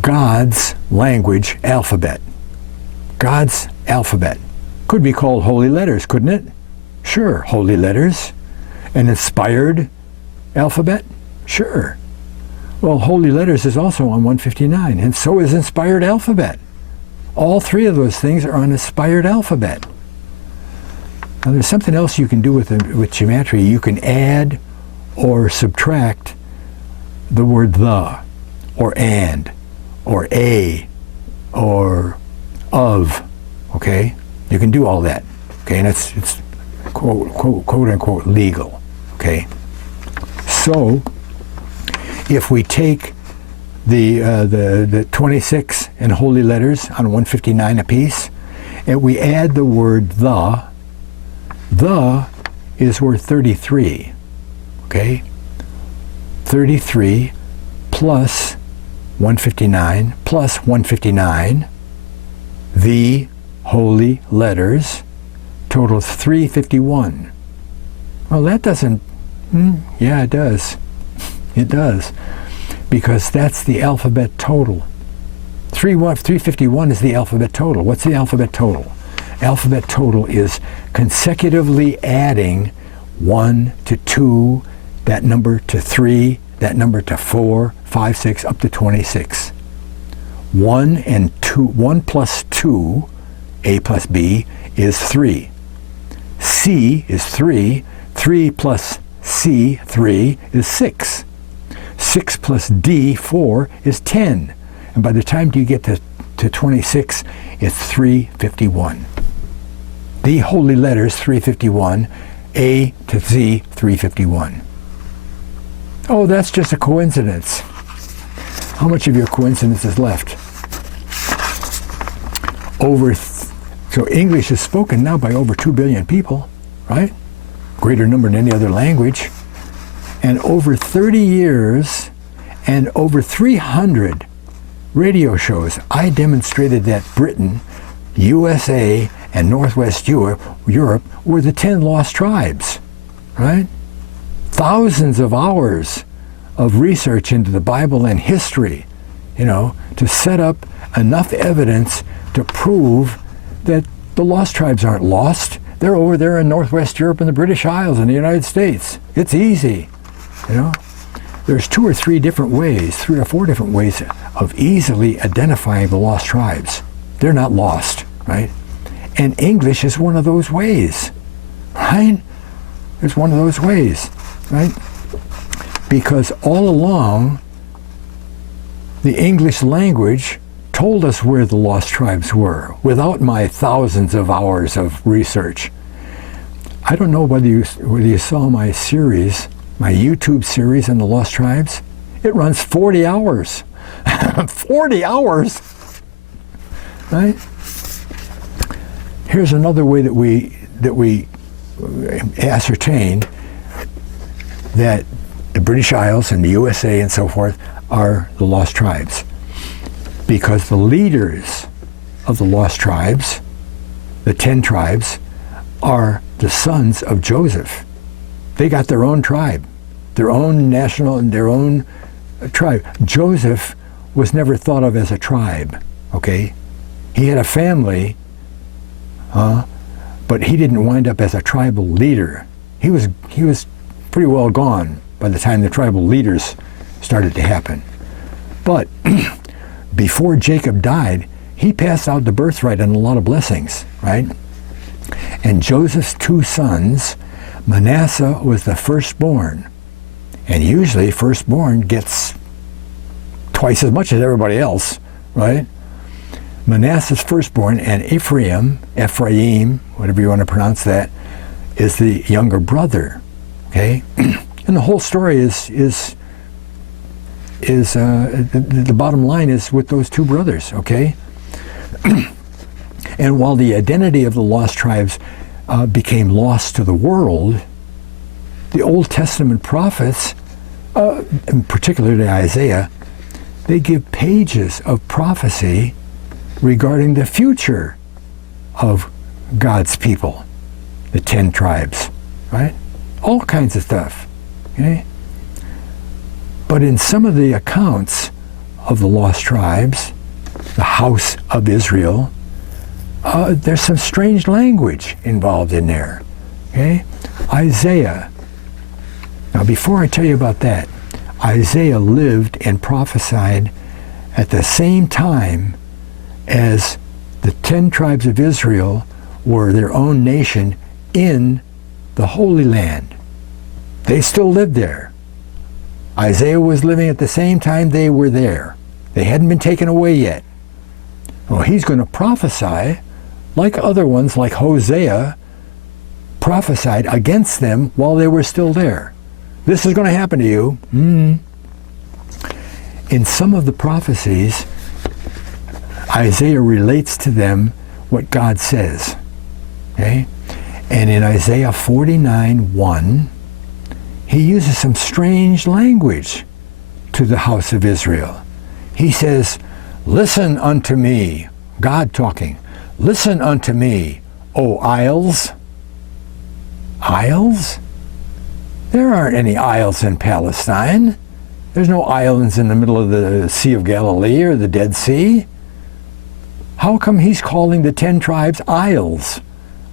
God's language alphabet. God's alphabet. Could be called holy letters, couldn't it? Sure, holy letters. An inspired alphabet? Sure. Well, holy letters is also on 159, and so is inspired alphabet. All three of those things are on inspired alphabet. Now, there's something else you can do with Gematria. You can add or subtract the word the, or and, or a, or of, okay? You can do all that, okay? And it's quote unquote legal, okay? So, if we take the 26 and holy letters on 159 apiece, and we add the word the is worth 33, okay? 33 plus 159 plus 159, the holy letters, totals 351. Well, that doesn't, yeah, it does. It does. Because that's the alphabet total. 351 is the alphabet total. What's the alphabet total? Alphabet total is consecutively adding 1 to 2, that number to 3, that number to 4, 5, 6, up to 26. 1 plus 2, A plus B, is 3. C is 3. 3 plus C, 3, is 6. 6 plus D, 4, is 10. And by the time you get to 26, it's 351. The holy letters, 351. A to Z, 351. Oh, that's just a coincidence. How much of your coincidence is left? So English is spoken now by over 2 billion people, right? Greater number than any other language. And over 30 years and over 300 radio shows, I demonstrated that Britain, USA, and Northwest Europe were the 10 lost tribes, right? Thousands of hours of research into the Bible and history, to set up enough evidence to prove that the lost tribes aren't lost. They're over there in Northwest Europe and the British Isles in the United States. It's easy, There's 2 or 3 different ways, 3 or 4 different ways of easily identifying the lost tribes. They're not lost, right? And English is one of those ways, right? It's one of those ways, right? Because all along, the English language told us where the lost tribes were without my thousands of hours of research. I don't know whether you saw my series, my YouTube series on the lost tribes. It runs 40 hours. 40 hours, right? Here's another way that we ascertain that the British Isles and the USA and so forth are the lost tribes. Because the leaders of the lost tribes, the 10 tribes, are the sons of Joseph. They got their own tribe, their own their own tribe. Joseph was never thought of as a tribe, okay? He had a family, but he didn't wind up as a tribal leader. He was pretty well gone by the time the tribal leaders started to happen. But before Jacob died, he passed out the birthright and a lot of blessings, right? And Joseph's 2 sons, Manasseh was the firstborn. And usually firstborn gets twice as much as everybody else, right? Manasseh's firstborn, and Ephraim, whatever you want to pronounce that, is the younger brother, okay? And the whole story is the bottom line is with those 2 brothers, okay? And while the identity of the lost tribes became lost to the world, the Old Testament prophets, and particularly Isaiah, they give pages of prophecy regarding the future of God's people, the 10 tribes, right? All kinds of stuff, okay? But in some of the accounts of the lost tribes, the house of Israel, there's some strange language involved in there, okay? Isaiah. Now, before I tell you about that, Isaiah lived and prophesied at the same time as the 10 tribes of Israel were their own nation in the Holy Land. They still lived there. Isaiah was living at the same time they were there. They hadn't been taken away yet. Well, he's going to prophesy like other ones, like Hosea, prophesied against them while they were still there. This is going to happen to you. In some of the prophecies, Isaiah relates to them what God says. Okay? And in Isaiah 49:1, he uses some strange language to the house of Israel. He says, "Listen unto me," God talking, "listen unto me, O isles." Isles? There aren't any isles in Palestine. There's no islands in the middle of the Sea of Galilee or the Dead Sea. How come he's calling the 10 tribes isles?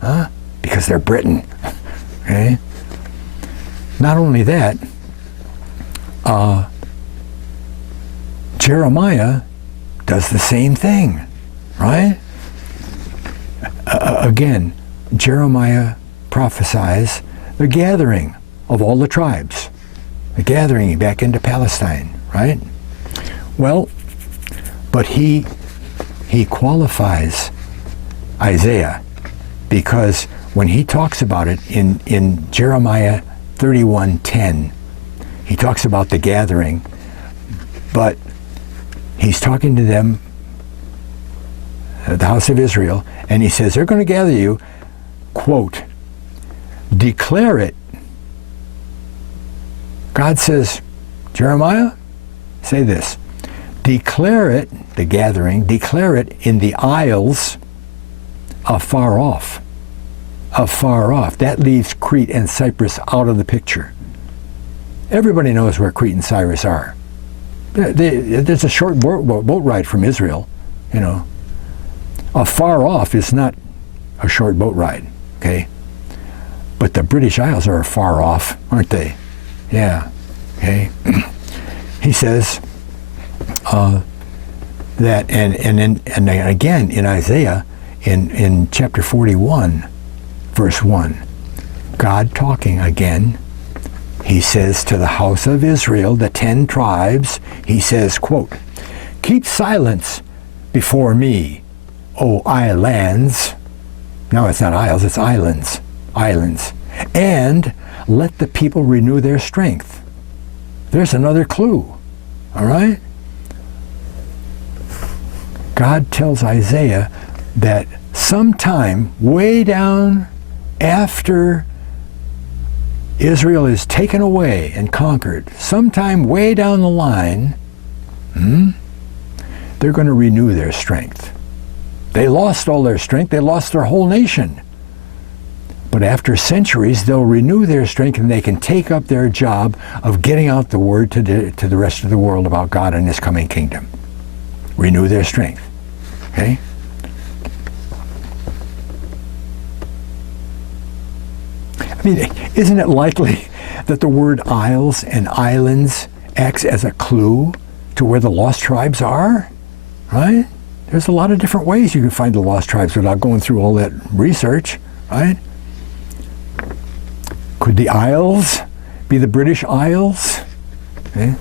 Huh? Because they're Britain. Okay? Not only that, Jeremiah does the same thing, right? Again, Jeremiah prophesies the gathering of all the tribes, the gathering back into Palestine, right? Well, but he qualifies Isaiah, because when he talks about it in Jeremiah 31:10, he talks about the gathering, but he's talking to them, the house of Israel, and he says, they're going to gather you, quote, declare it. God says, Jeremiah, say this, declare it, the gathering, declare it in the isles afar off. Afar off. That leaves Crete and Cyprus out of the picture. Everybody knows where Crete and Cyprus are. There's a short boat ride from Israel, you know. Afar off is not a short boat ride, okay? But the British Isles are far off, aren't they? Yeah, okay? He says that, and again in Isaiah, in chapter 41, verse 1, God talking again, he says to the house of Israel, the 10 tribes, he says, quote, keep silence before me, O islands. No, it's not isles, it's islands. Islands. And let the people renew their strength. There's another clue. All right? God tells Isaiah that sometime way down after Israel is taken away and conquered, sometime way down the line, they're going to renew their strength. They lost all their strength. They lost their whole nation. But after centuries, they'll renew their strength, and they can take up their job of getting out the word to the rest of the world about God and His coming kingdom. Renew their strength. Okay? I mean, isn't it likely that the word isles and islands acts as a clue to where the lost tribes are? Right? There's a lot of different ways you can find the lost tribes without going through all that research, right? Could the Isles be the British Isles? Okay.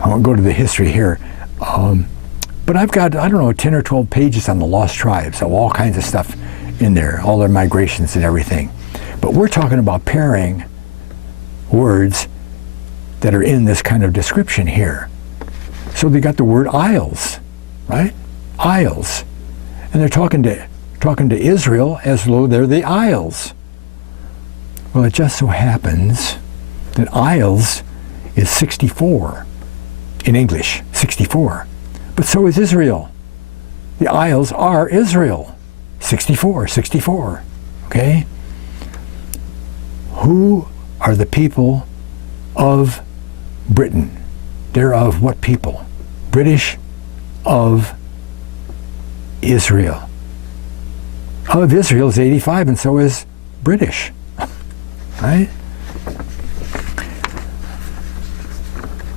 I won't go to the history here. But I've got, 10 or 12 pages on the lost tribes, of all kinds of stuff in there, all their migrations and everything. But we're talking about pairing words that are in this kind of description here. So they got the word isles, right? Isles. And they're talking to Israel as though they're the isles. Well, it just so happens that isles is 64 in English, 64. But so is Israel. The isles are Israel, 64, okay? Who are the people of Britain? They're of what people? British of Israel. Of Israel is 85, and so is British. Right?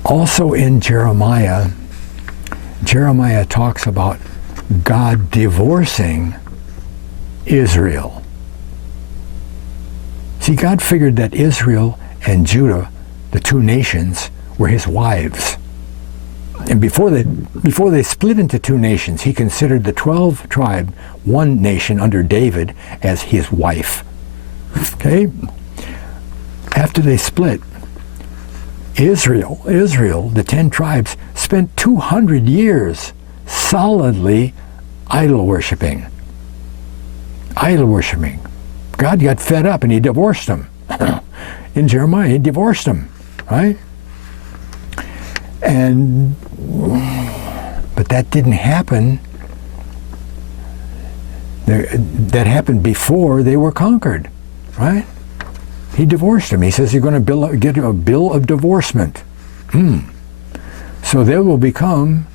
Also in Jeremiah talks about God divorcing Israel. See, God figured that Israel and Judah, the two nations, were his wives. And before they split into two nations, he considered the 12 tribe, one nation under David, as his wife. Okay? After they split, Israel, the 10 tribes, spent 200 years solidly idol worshiping. Idol worshiping. God got fed up and he divorced them. In Jeremiah, he divorced them, right? But that didn't happen. That happened before they were conquered, right? He divorced them. He says you're going to get a bill of divorcement. So they will become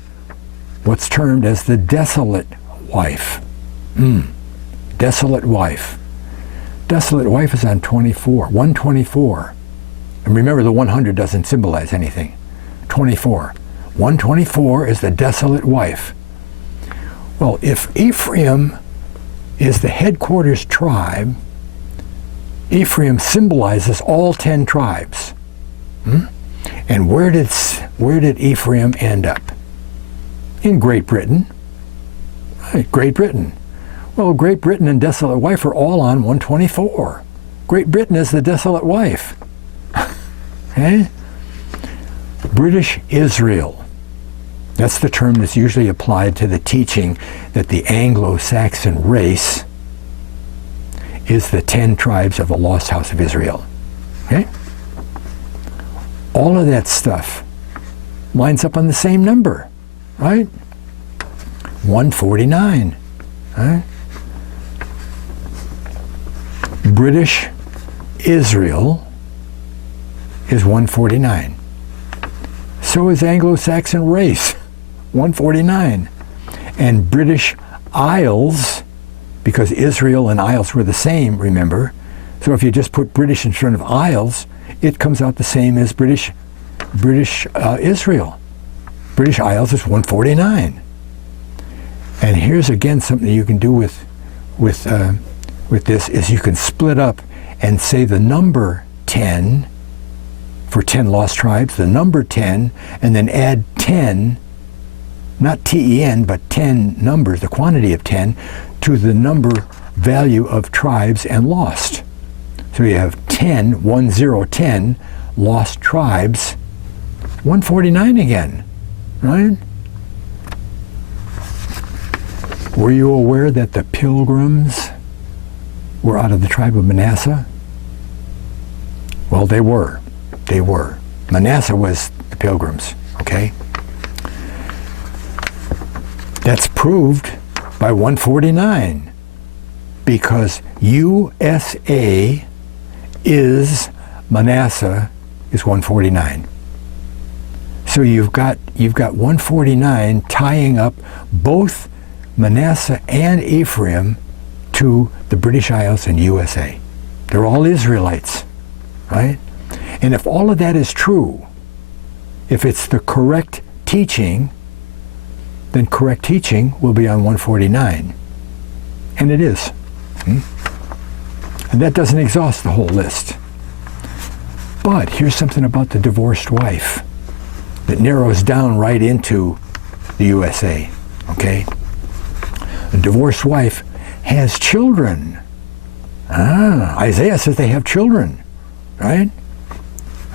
what's termed as the desolate wife. Desolate wife. Desolate wife is on 124. And remember, the 100 doesn't symbolize anything. 24. 124 is the desolate wife. Well, if Ephraim is the headquarters tribe, Ephraim symbolizes all 10 tribes. And where did Ephraim end up? In Great Britain. Right, Great Britain. Well, Great Britain and Desolate Wife are all on 124. Great Britain is the desolate wife. Okay? British Israel. That's the term that's usually applied to the teaching that the Anglo-Saxon race is the 10 tribes of the lost house of Israel. Okay? All of that stuff lines up on the same number, right? 149. Right? British Israel is 149. So is Anglo-Saxon race, 149. And British Isles, because Israel and Isles were the same, remember? So if you just put British in front of Isles, it comes out the same as British Israel. British Isles is 149. And here's again something you can do with this is you can split up and say the number 10 for 10 lost tribes, the number 10, and then add 10, not T-E-N, but 10 numbers, the quantity of 10, to the number value of tribes and lost. So you have 10, 1, 0, 10 lost tribes, 149 again, right? Were you aware that the pilgrims were out of the tribe of Manasseh? Well, they were. They were. Manasseh was the pilgrims, okay? That's proved by 149 because USA is Manasseh is 149. So you've got 149 tying up both Manasseh and Ephraim to the British Isles and USA. They're all Israelites, right? And if all of that is true, if it's the correct teaching, then correct teaching will be on 149. And it is. And that doesn't exhaust the whole list. But here's something about the divorced wife that narrows down right into the USA, okay? A divorced wife has children. Isaiah says they have children, right?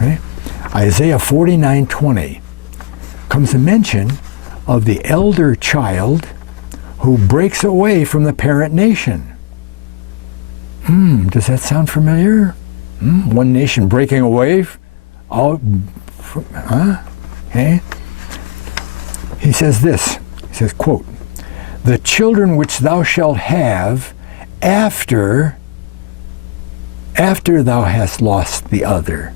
Right? Isaiah 49:20 comes a mention of the elder child who breaks away from the parent nation. Does that sound familiar? One nation breaking away? Okay. He says this. He says, quote, "The children which thou shalt have after thou hast lost the other."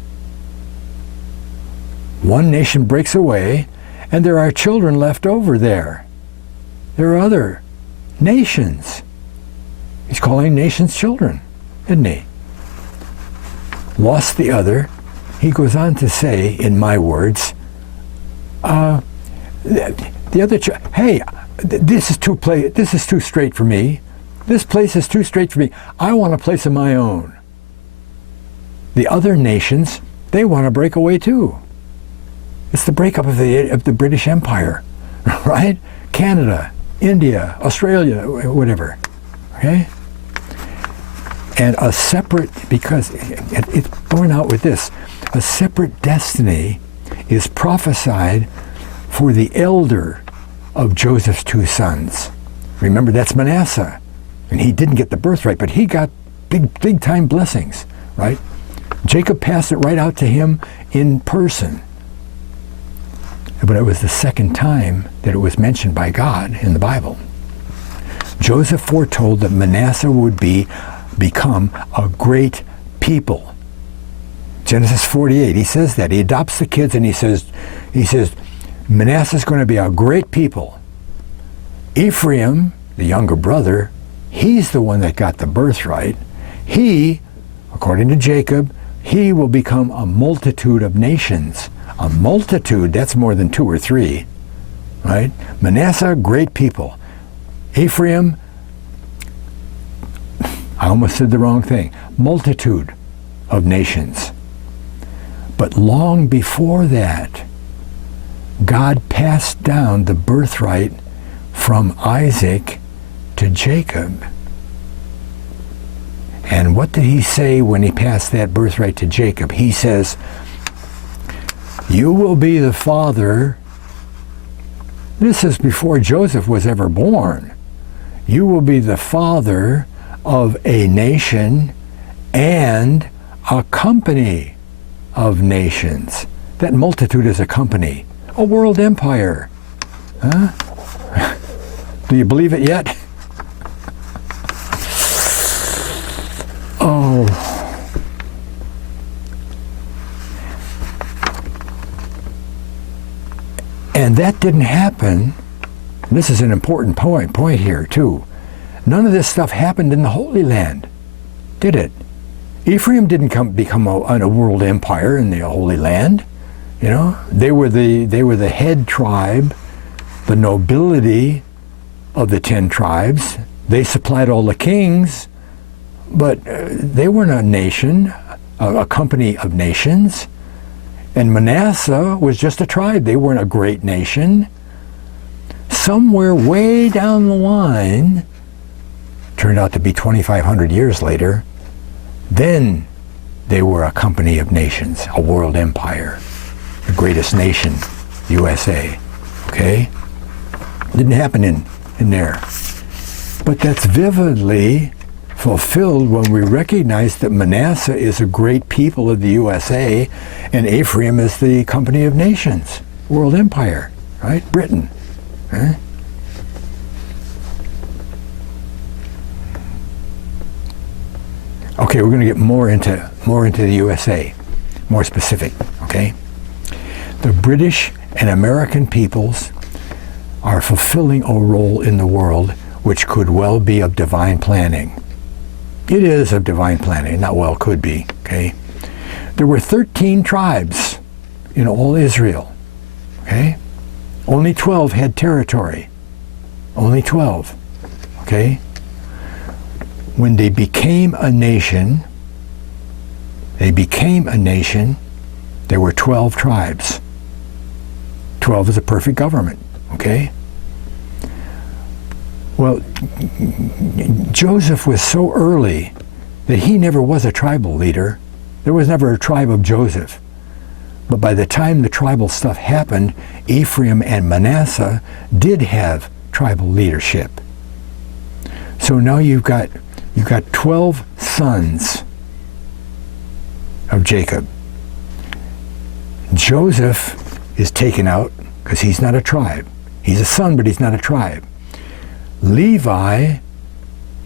One nation breaks away, and there are children left over there. There are other nations. He's calling nations children, isn't he? Lost the other. He goes on to say, in my words, the other hey, this is too straight for me. This place is too straight for me. I want a place of my own. The other nations, they want to break away too. It's the breakup of the British Empire, right? Canada, India, Australia, whatever, okay? And a separate, because it's borne out with this, a separate destiny is prophesied for the elder of Joseph's two sons. Remember, that's Manasseh. And he didn't get the birthright, but he got big time blessings, right? Jacob passed it right out to him in person. But it was the second time that it was mentioned by God in the Bible. Joseph foretold that Manasseh would become a great people. Genesis 48, he says that. He adopts the kids and he says, Manasseh's going to be a great people. Ephraim, the younger brother, he's the one that got the birthright. He, according to Jacob, he will become a multitude of nations. A multitude, that's more than 2 or 3, right? Manasseh, great people. Ephraim, I almost said the wrong thing. Multitude of nations. But long before that, God passed down the birthright from Isaac to Jacob. And what did he say when he passed that birthright to Jacob? He says, you will be the father. This is before Joseph was ever born. You will be the father of a nation and a company of nations. That multitude is a company, a world empire. Huh? Do you believe it yet? Oh. And that didn't happen. This is an important point here, too. None of this stuff happened in the Holy Land, did it? Ephraim didn't become a world empire in the Holy Land. You know, they were the head tribe, the nobility of the 10 tribes. They supplied all the kings, but they weren't a nation, a company of nations. And Manasseh was just a tribe. They weren't a great nation. Somewhere way down the line, turned out to be 2,500 years later, then they were a company of nations, a world empire, the greatest nation, USA. Okay? Didn't happen in there. But that's vividly fulfilled when we recognize that Manasseh is a great people of the USA and Ephraim is the company of nations, world empire, right? Britain. Huh? Okay, we're going to get more into the USA, more specific, okay? The British and American peoples are fulfilling a role in the world which could well be of divine planning. It is of divine planning, not well could be, okay? There were 13 tribes in all Israel, okay? Only 12 had territory. Only 12, okay? When they became a nation, there were 12 tribes. 12 is a perfect government, okay? Well, Joseph was so early that he never was a tribal leader. There was never a tribe of Joseph. But by the time the tribal stuff happened, Ephraim and Manasseh did have tribal leadership. So now you've got 12 sons of Jacob. Joseph is taken out because he's not a tribe. He's a son, but he's not a tribe. Levi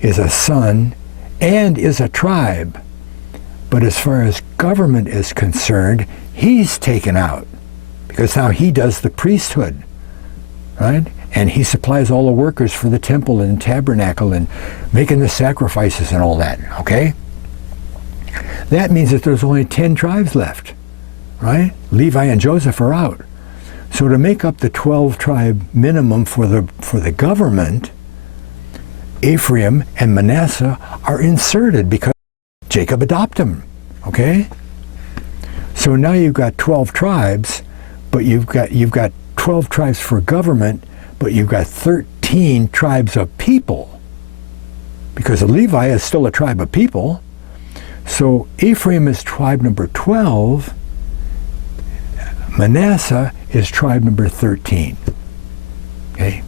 is a son and is a tribe. But as far as government is concerned, he's taken out because now he does the priesthood, right? And he supplies all the workers for the temple and tabernacle and making the sacrifices and all that, okay? That means that there's only 10 tribes left, right? Levi and Joseph are out. So to make up the 12 tribe minimum for the government, Ephraim and Manasseh are inserted because Jacob adopted them, okay? So now you've got 12 tribes, but you've got 12 tribes for government, but you've got 13 tribes of people, because Levi is still a tribe of people. So Ephraim is tribe number 12, Manasseh is tribe number 13, okay?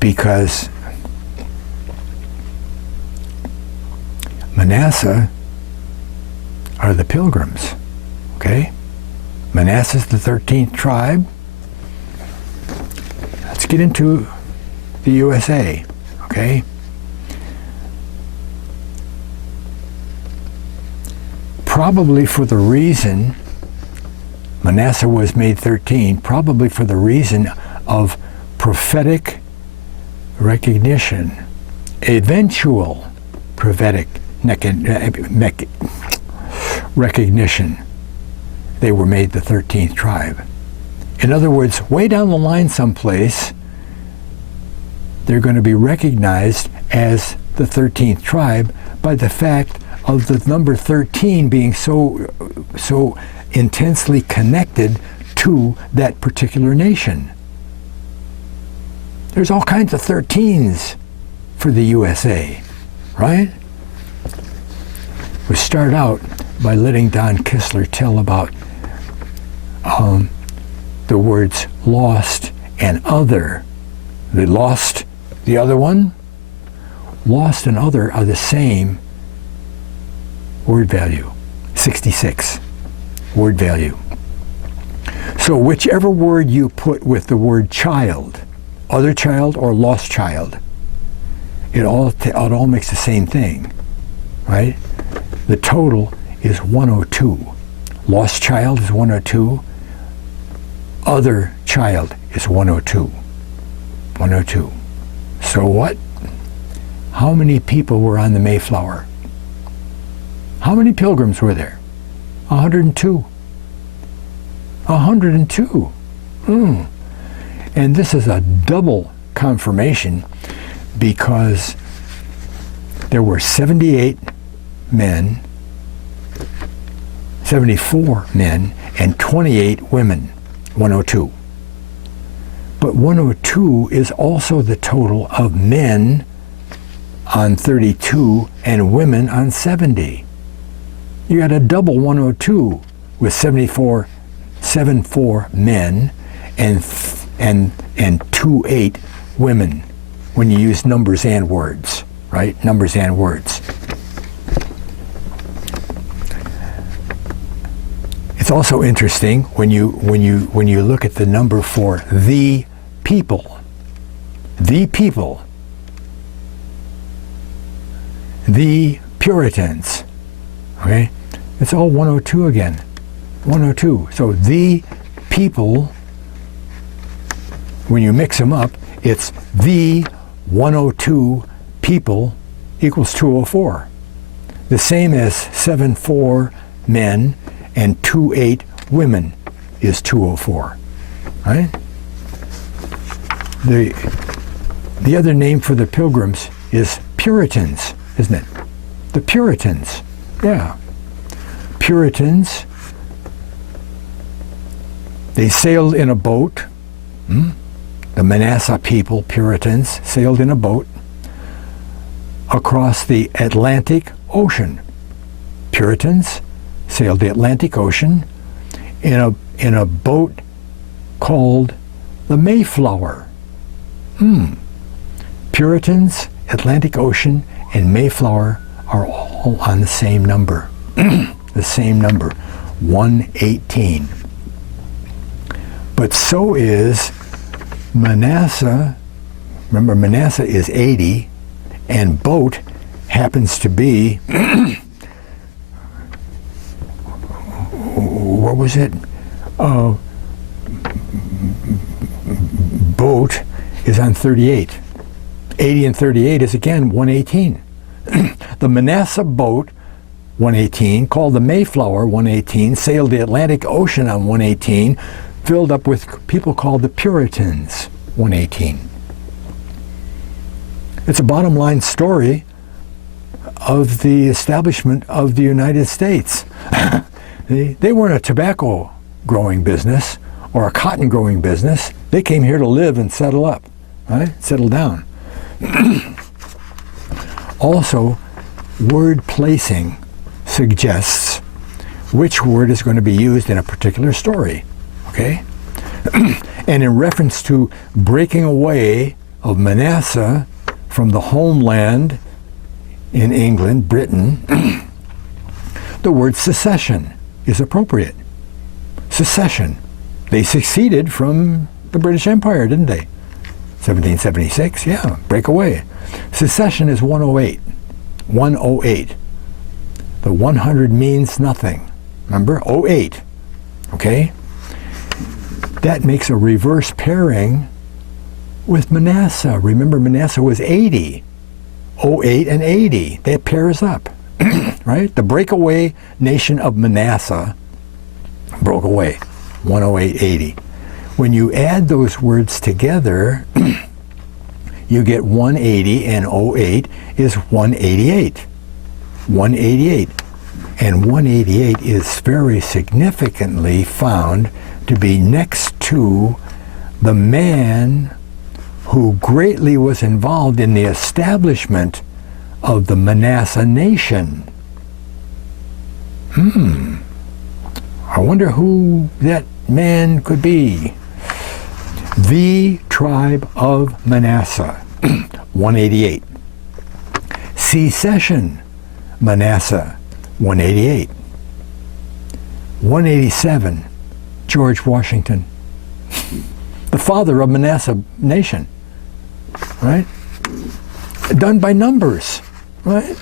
Because Manasseh are the pilgrims, okay? Manasseh's the 13th tribe. Let's get into the USA, okay? Probably for the reason Manasseh was made 13, probably for the reason of prophetic recognition, eventual prophetic recognition. They were made the 13th tribe. In other words, way down the line someplace, they're going to be recognized as the 13th tribe by the fact of the number 13 being so intensely connected to that particular nation. There's all kinds of 13s for the USA, right? We start out by letting Don Kistler tell about the words lost and other. The lost, the other one, lost and other are the same word value, 66 word value. So whichever word you put with the word child, other child or lost child, it all makes the same thing, right? The total is 102. Lost child is 102. Other child is 102. 102. So what? How many people were on the Mayflower? How many pilgrims were there? 102. 102. And this is a double confirmation because there were 78 men, 74 men, and 28 women. 102. But 102 is also the total of men on 32 and women on 70. You got a double 102 with 74 men and 28 women when you use numbers and words, right? Numbers and words. It's also interesting when you look at the number for the people, the Puritans, okay? It's all 102 again, 102. So the people, when you mix them up, it's the 102 people equals 204. The same as 74 men and 28 women is 204, right? The other name for the pilgrims is Puritans, isn't it? The Puritans, yeah. Puritans, they sailed in a boat. The Manasseh people, Puritans, sailed in a boat across the Atlantic Ocean. Puritans sailed the Atlantic Ocean in a boat called the Mayflower. Puritans, Atlantic Ocean, and Mayflower are all on the same number. The same number, 118. But so is Manasseh. Remember, Manasseh is 80, and boat happens to be, what was it? Boat is on 38. 80 and 38 is again 118. The Manasseh boat, 118, called the Mayflower, 118, sailed the Atlantic Ocean on 118, filled up with people called the Puritans, 118. It's a bottom line story of the establishment of the United States. They weren't a tobacco growing business or a cotton growing business. They came here to live and settle up, right? Settle down. Also, word placing suggests which word is going to be used in a particular story, okay? And in reference to breaking away of Manasseh from the homeland in England, Britain, the word secession is appropriate. Secession. They seceded from the British Empire, didn't they? 1776, yeah, break away. Secession is 108. 108. The 100 means nothing. Remember? 08. Okay? That makes a reverse pairing with Manasseh. Remember, Manasseh was 80. 08 and 80. That pairs up. Right? The breakaway nation of Manasseh broke away. 108, 80. When you add those words together, you get 180, and 08 is 188. 188. And 188 is very significantly found to be next to the man who greatly was involved in the establishment of the Manasseh nation. I wonder who that man could be. The tribe of Manasseh, 188. Secession, Manasseh, 188. 187, George Washington, the father of Manasseh nation, right? Done by numbers, right?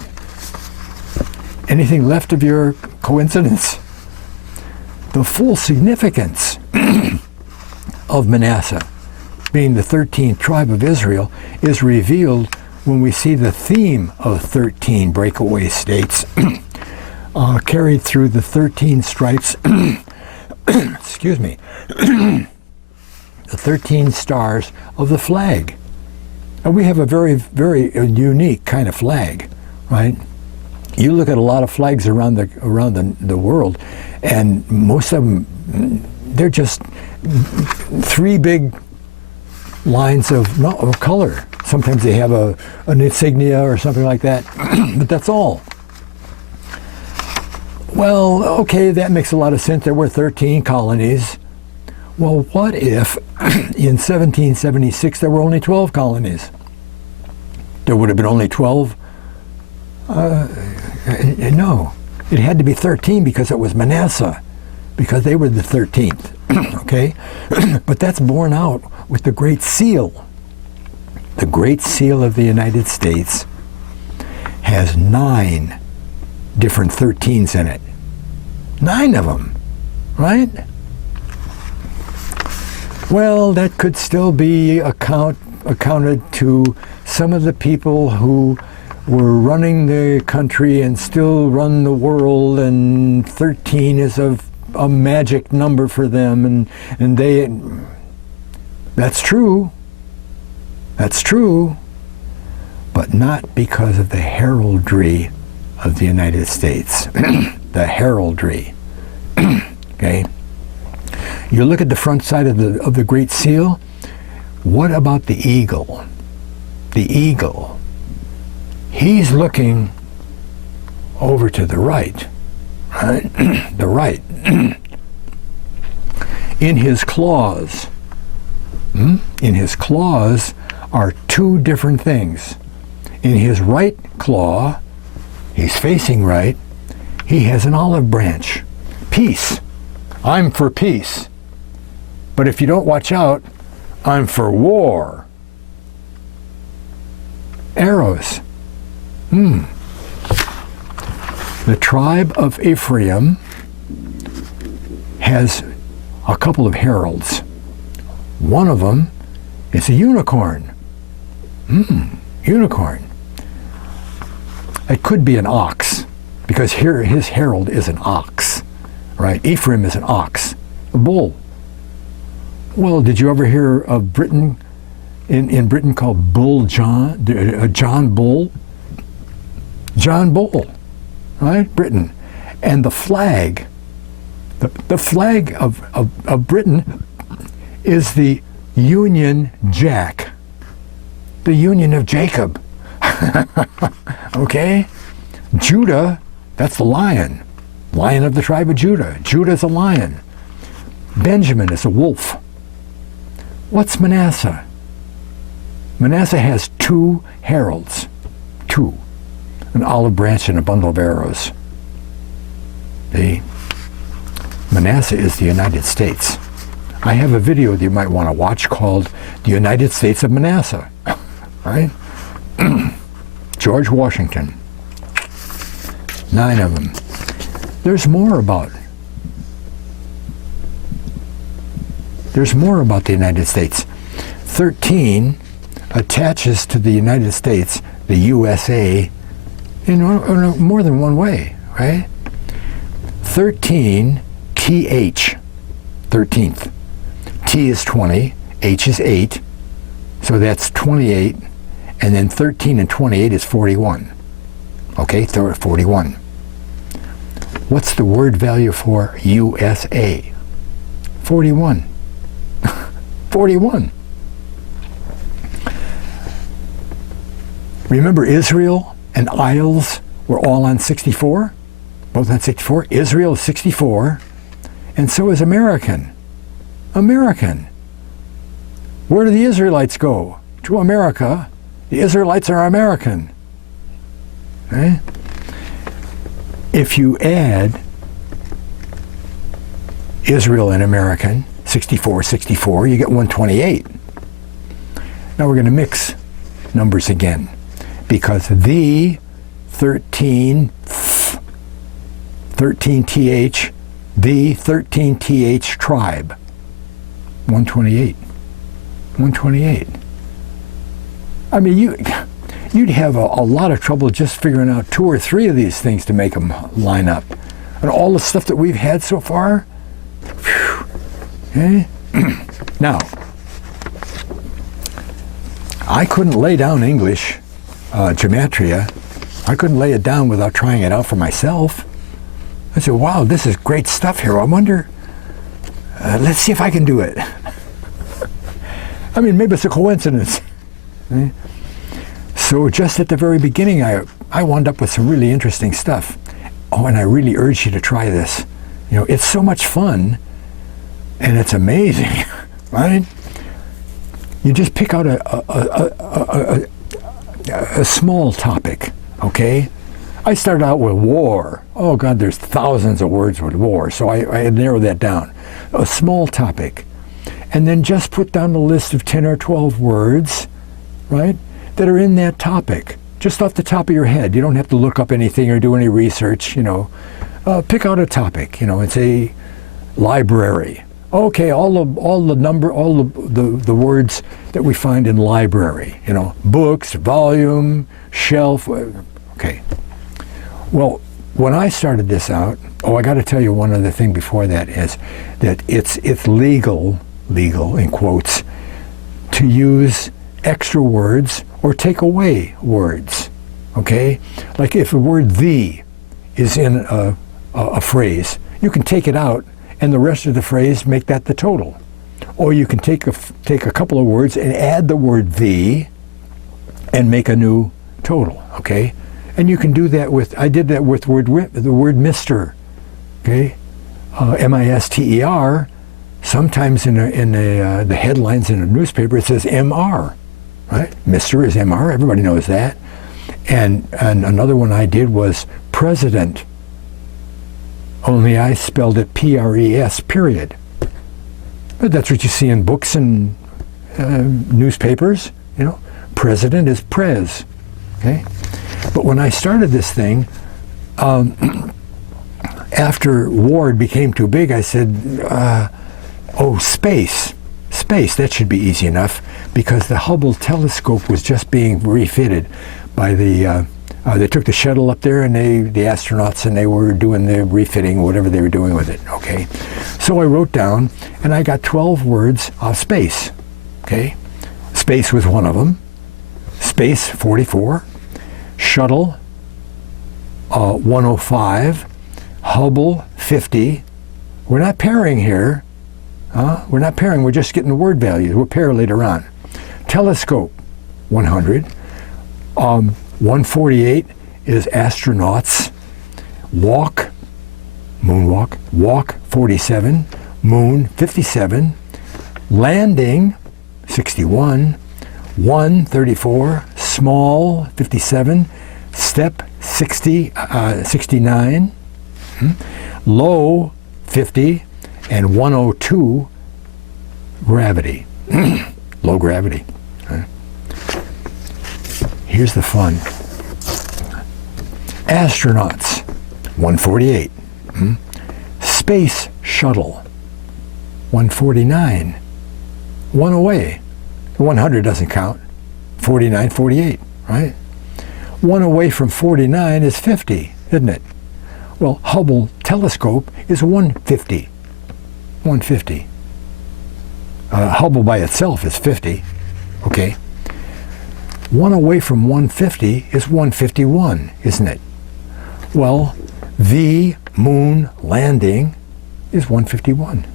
Anything left of your coincidence? The full significance of Manasseh, being the 13th tribe of Israel, is revealed when we see the theme of 13 breakaway states carried through the 13 stripes, excuse me, the 13 stars of the flag. And we have a very, very unique kind of flag, right? You look at a lot of flags around the world, and most of them, they're just three big lines of color. Sometimes they have an insignia or something like that, but that's all. Well, okay, that makes a lot of sense. There were 13 colonies. Well, what if in 1776 there were only 12 colonies? There would have been only 12? No. It had to be 13 because it was Manasseh, because they were the 13th, okay? But that's borne out with the Great Seal. The Great Seal of the United States has 9 different 13s in it. 9 of them, right? Well, that could still be accounted to some of the people who were running the country and still run the world, and 13 is a magic number for them, and they, that's true, but not because of the heraldry of the United States. The heraldry, okay? You look at the front side of the Great Seal. What about the eagle? The eagle. He's looking over to the right, right? The right. In his claws, are 2 different things. In his right claw, he's facing right, he has an olive branch. Peace. I'm for peace. But if you don't watch out, I'm for war. Arrows. The tribe of Ephraim has a couple of heralds. One of them is a unicorn. Unicorn. It could be an ox, because here his herald is an ox, right? Ephraim is an ox, a bull. Well, did you ever hear of Britain, in Britain called Bull John, John Bull? John Bull, right? Britain. And the flag, the flag of Britain is the Union Jack, the Union of Jacob. Okay? Judah, that's the lion. Lion of the tribe of Judah. Judah's a lion. Benjamin is a wolf. What's Manasseh? Manasseh has 2 heralds. 2. An olive branch and a bundle of arrows. See? Manasseh is the United States. I have a video that you might want to watch called The United States of Manasseh. Right? George Washington. 9 of them. There's more about the United States. 13 attaches to the United States, the USA, in more than one way, right? 13, TH, 13th. T is 20, H is 8, so that's 28, And then 13 and 28 is 41. Okay, 41. What's the word value for USA? 41. 41. Remember Israel and Isles were all on 64? Both on 64. Israel is 64, and so is American. American. Where do the Israelites go? To America. The Israelites are American. Okay? If you add Israel and American, 64, 64, you get 128. Now we're going to mix numbers again, because the 13th, the 13th tribe, 128. 128. I mean, you'd have a lot of trouble just figuring out 2 or 3 of these things to make them line up. And all the stuff that we've had so far, phew, okay? Now, I couldn't lay down English, gematria. I couldn't lay it down without trying it out for myself. I said, wow, this is great stuff here. I wonder, let's see if I can do it. I mean, maybe it's a coincidence. Okay? So just at the very beginning, I wound up with some really interesting stuff. Oh, and I really urge you to try this. You know, it's so much fun, and it's amazing, right? You just pick out a small topic, okay? I started out with war. Oh God, there's thousands of words with war, so I narrowed that down. A small topic. And then just put down a list of 10 or 12 words, right, that are in that topic, just off the top of your head. You don't have to look up anything or do any research, you know. Pick out a topic, you know, and say library. Okay, all the words that we find in library, you know, books, volume, shelf. Okay. Well, when I started this out, I got to tell you one other thing before that is that it's legal in quotes, to use extra words or take away words, okay? Like if the word "the" is in a phrase, you can take it out and the rest of the phrase make that the total. Or you can take a couple of words and add the word "the" and make a new total, okay? And you can do that with, I did that with the word Mr., okay? M-I-S-T-E-R. Sometimes in the headlines in a newspaper it says M.R., right? Mr. is M.R., everybody knows that. And another one I did was president, only I spelled it P-R-E-S, period. But that's what you see in books and newspapers, you know. President is prez, okay? But when I started this thing, after Ward became too big, I said, space, that should be easy enough, because the Hubble telescope was just being refitted by they took the shuttle up there and the astronauts, and they were doing the refitting, whatever they were doing with it, okay? So I wrote down, and I got 12 words of space, okay? Space was one of them. Space, 44. Shuttle, 105. Hubble, 50. We're not pairing here. We're not pairing, we're just getting the word values. We'll pair later on. Telescope, 100. 148 is astronauts. Walk, moonwalk. Walk, 47. Moon, 57. Landing, 61. 134. Small, 57. Step, 69. Low, 50. And 102, gravity, low gravity. Here's the fun. Astronauts, 148. Space shuttle, 149. One away. 100 doesn't count. 49, 48, right? One away from 49 is 50, isn't it? Well, Hubble telescope is 150. 150. Hubble by itself is 50. Okay. 1 away from 150 is 151, isn't it? Well, the moon landing is 151,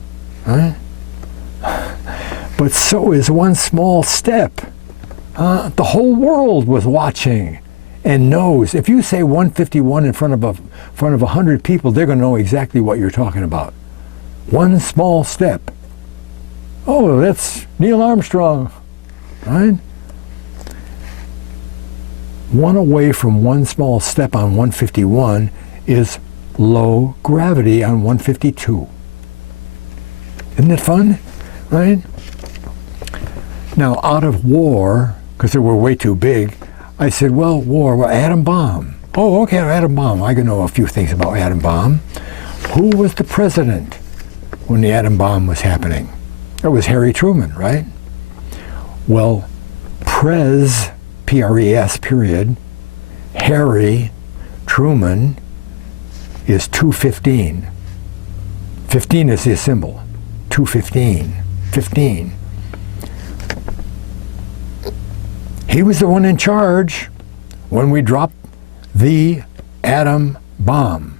right? But so is one small step. The whole world was watching and knows. If you say 151 in front of 100 people, they're going to know exactly what you're talking about. One small step. Oh, that's Neil Armstrong, right? 1 away from one small step on 151 is low gravity on 152. Isn't it fun, right? Now, out of war, because they were way too big, I said, well, atom bomb. Oh, okay, atom bomb. I can know a few things about atom bomb. Who was the president when the atom bomb was happening? It was Harry Truman, right? Well, P-R-E-S, period, Harry Truman is 215. 15 is his symbol. 215. 15. He was the one in charge when we dropped the atom bomb.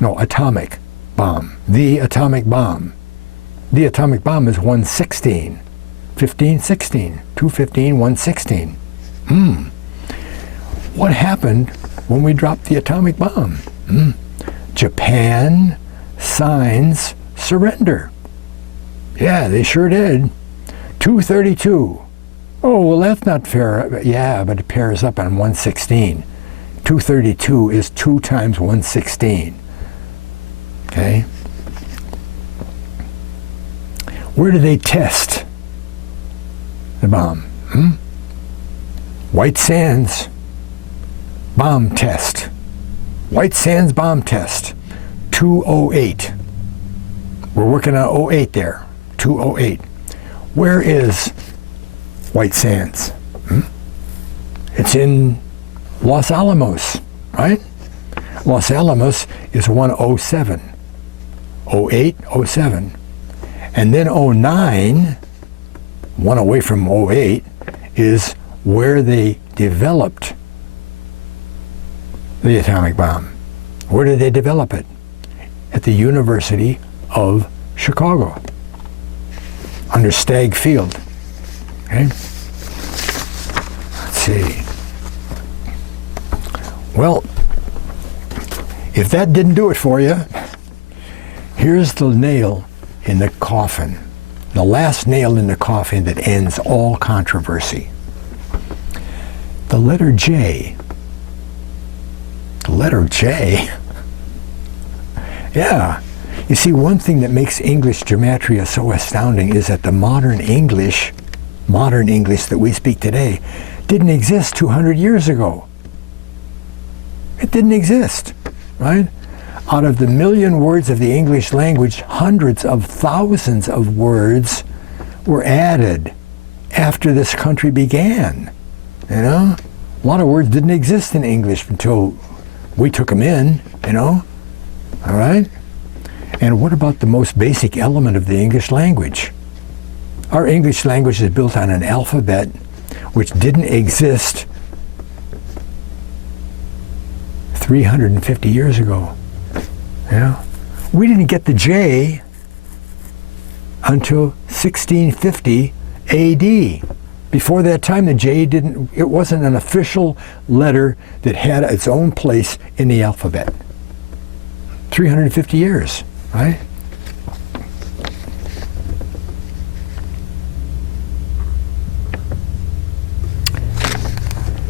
No, atomic bomb. The atomic bomb. The atomic bomb is 116. 15, 16. 215, 116. What happened when we dropped the atomic bomb? Japan signs surrender. Yeah, they sure did. 232. Oh, well, that's not fair. Yeah, but it pairs up on 116. 232 is 2 times 116. Okay? Where do they test the bomb? White Sands bomb test. White Sands bomb test. 208. We're working on 08 there. 208. Where is White Sands? It's in Los Alamos, right? Los Alamos is 107. 08, 07. And then 09, 1 away from 08, is where they developed the atomic bomb. Where did they develop it? At the University of Chicago, under Stagg Field. Okay? Let's see. Well, if that didn't do it for you, here's the nail in the coffin. The last nail in the coffin that ends all controversy. The letter J. The letter J? Yeah. You see, one thing that makes English gematria so astounding is that the modern English that we speak today, didn't exist 200 years ago. It didn't exist, right? Out of the million words of the English language, hundreds of thousands of words were added after this country began. You know? A lot of words didn't exist in English until we took them in, you know? All right? And what about the most basic element of the English language? Our English language is built on an alphabet which didn't exist 350 years ago. Yeah. We didn't get the J until 1650 AD. Before that time, the J it wasn't an official letter that had its own place in the alphabet. 350 years, right?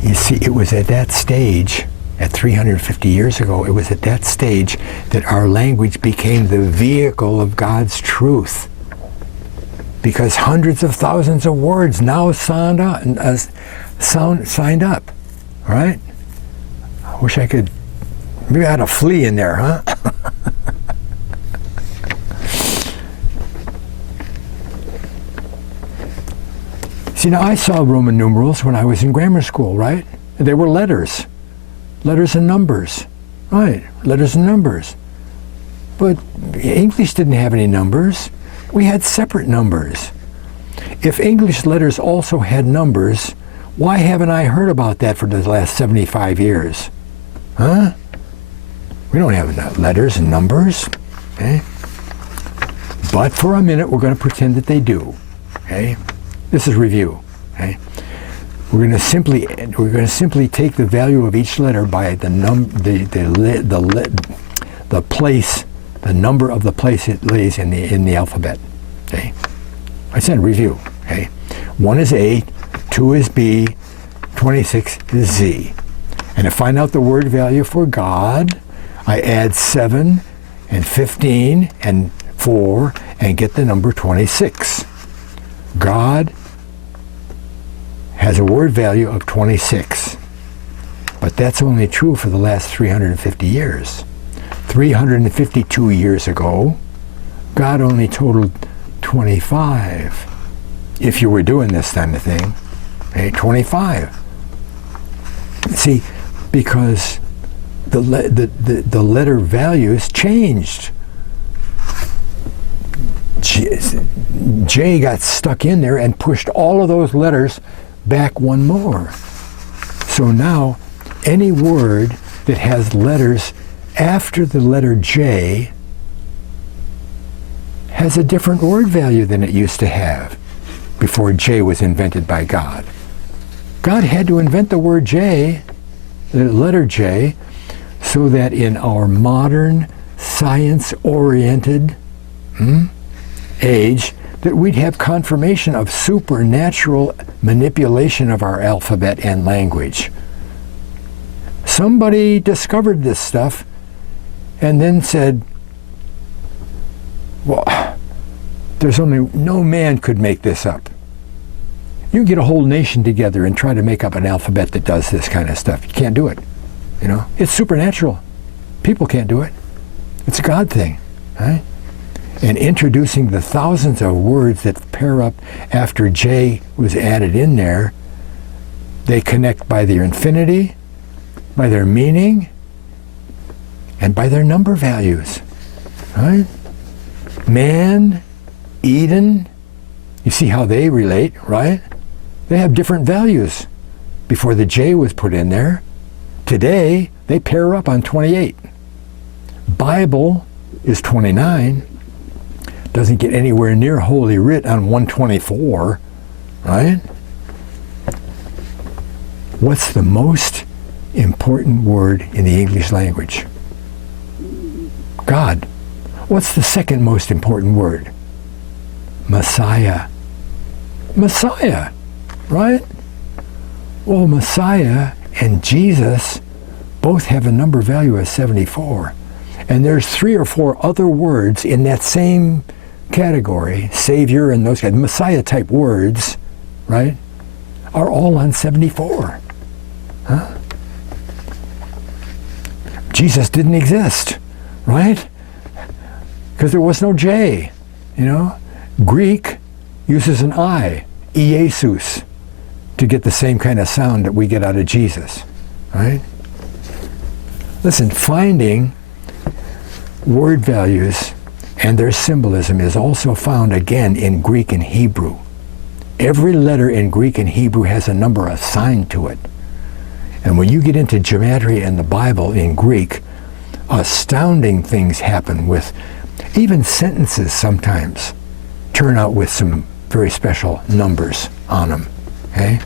You see, it was at that stage, at 350 years ago, it was at that stage that our language became the vehicle of God's truth. Because hundreds of thousands of words now signed up, right? I wish I could, maybe I had a flea in there, huh? See, now I saw Roman numerals when I was in grammar school, right? They were letters. Letters and numbers. Right, letters and numbers. But English didn't have any numbers. We had separate numbers. If English letters also had numbers, Why haven't I heard about that for the last 75 years? Huh? We don't have letters and numbers. Okay? But for a minute, we're going to pretend that they do. Okay? This is review. Okay? We're going to simply take the value of each letter by the place, the number of the place it lays in the alphabet. Okay? I said review. Okay? 1 is A, 2 is B, 26 is Z. And to find out the word value for God, I add 7 and 15 and 4 and get the number 26. God has a word value of 26. But that's only true for the last 350 years. 352 years ago, God only totaled 25. If you were doing this kind of thing, okay, 25. See, because the letter values changed. J got stuck in there and pushed all of those letters back one more. So now, any word that has letters after the letter J has a different word value than it used to have before J was invented by God. God had to invent the word J, the letter J, so that in our modern, science-oriented age, that we'd have confirmation of supernatural manipulation of our alphabet and language. Somebody discovered this stuff and then said, well, no man could make this up. You can get a whole nation together and try to make up an alphabet that does this kind of stuff. You can't do it. You know, it's supernatural. People can't do it. It's a God thing, right? And introducing the thousands of words that pair up after J was added in there, they connect by their infinity, by their meaning, and by their number values, right? Man, Eden, you see how they relate, right? They have different values before the J was put in there. Today, they pair up on 28. Bible is 29. Doesn't get anywhere near Holy Writ on 124, right? What's the most important word in the English language? God. What's the second most important word? Messiah. Messiah, right? Well, Messiah and Jesus both have a number value of 74. And there's 3 or 4 other words in that same category, Savior and those Messiah-type words, right, are all on 74. Huh? Jesus didn't exist, right? Because there was no J, you know? Greek uses an I, Iesus, to get the same kind of sound that we get out of Jesus, right? Listen, finding word values and their symbolism is also found again in Greek and Hebrew. Every letter in Greek and Hebrew has a number assigned to it. And when you get into gematria and the Bible in Greek, astounding things happen with even sentences sometimes turn out with some very special numbers on them. Okay?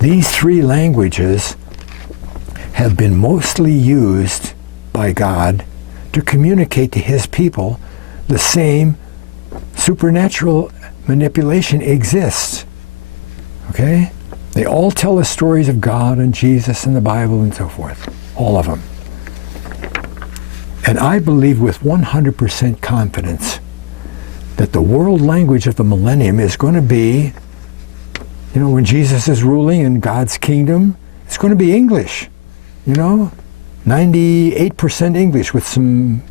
These 3 languages have been mostly used by God to communicate to his people the same supernatural manipulation exists. Okay? They all tell us stories of God and Jesus and the Bible and so forth. All of them. And I believe with 100% confidence that the world language of the millennium is going to be, you know, when Jesus is ruling in God's kingdom, it's going to be English. You know? 98% English with some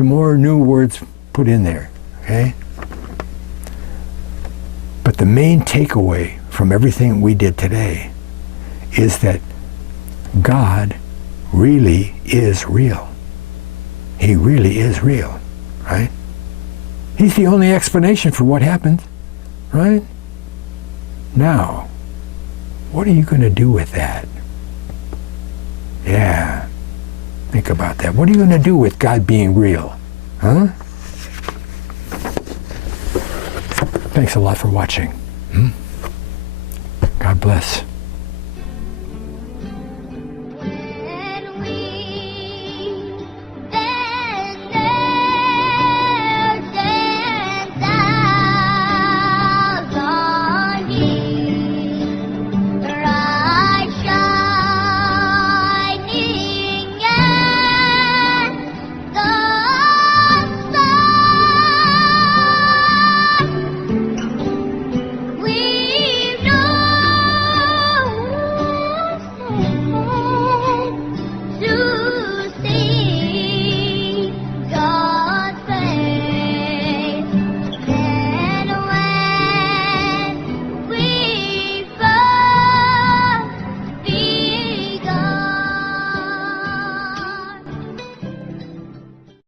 more new words put in there. Okay? But the main takeaway from everything we did today is that God really is real. He really is real, right? He's the only explanation for what happened, right? Now, What are you going to do with that? Yeah. Think about that. What are you going to do with God being real? Huh? Thanks a lot for watching. God bless.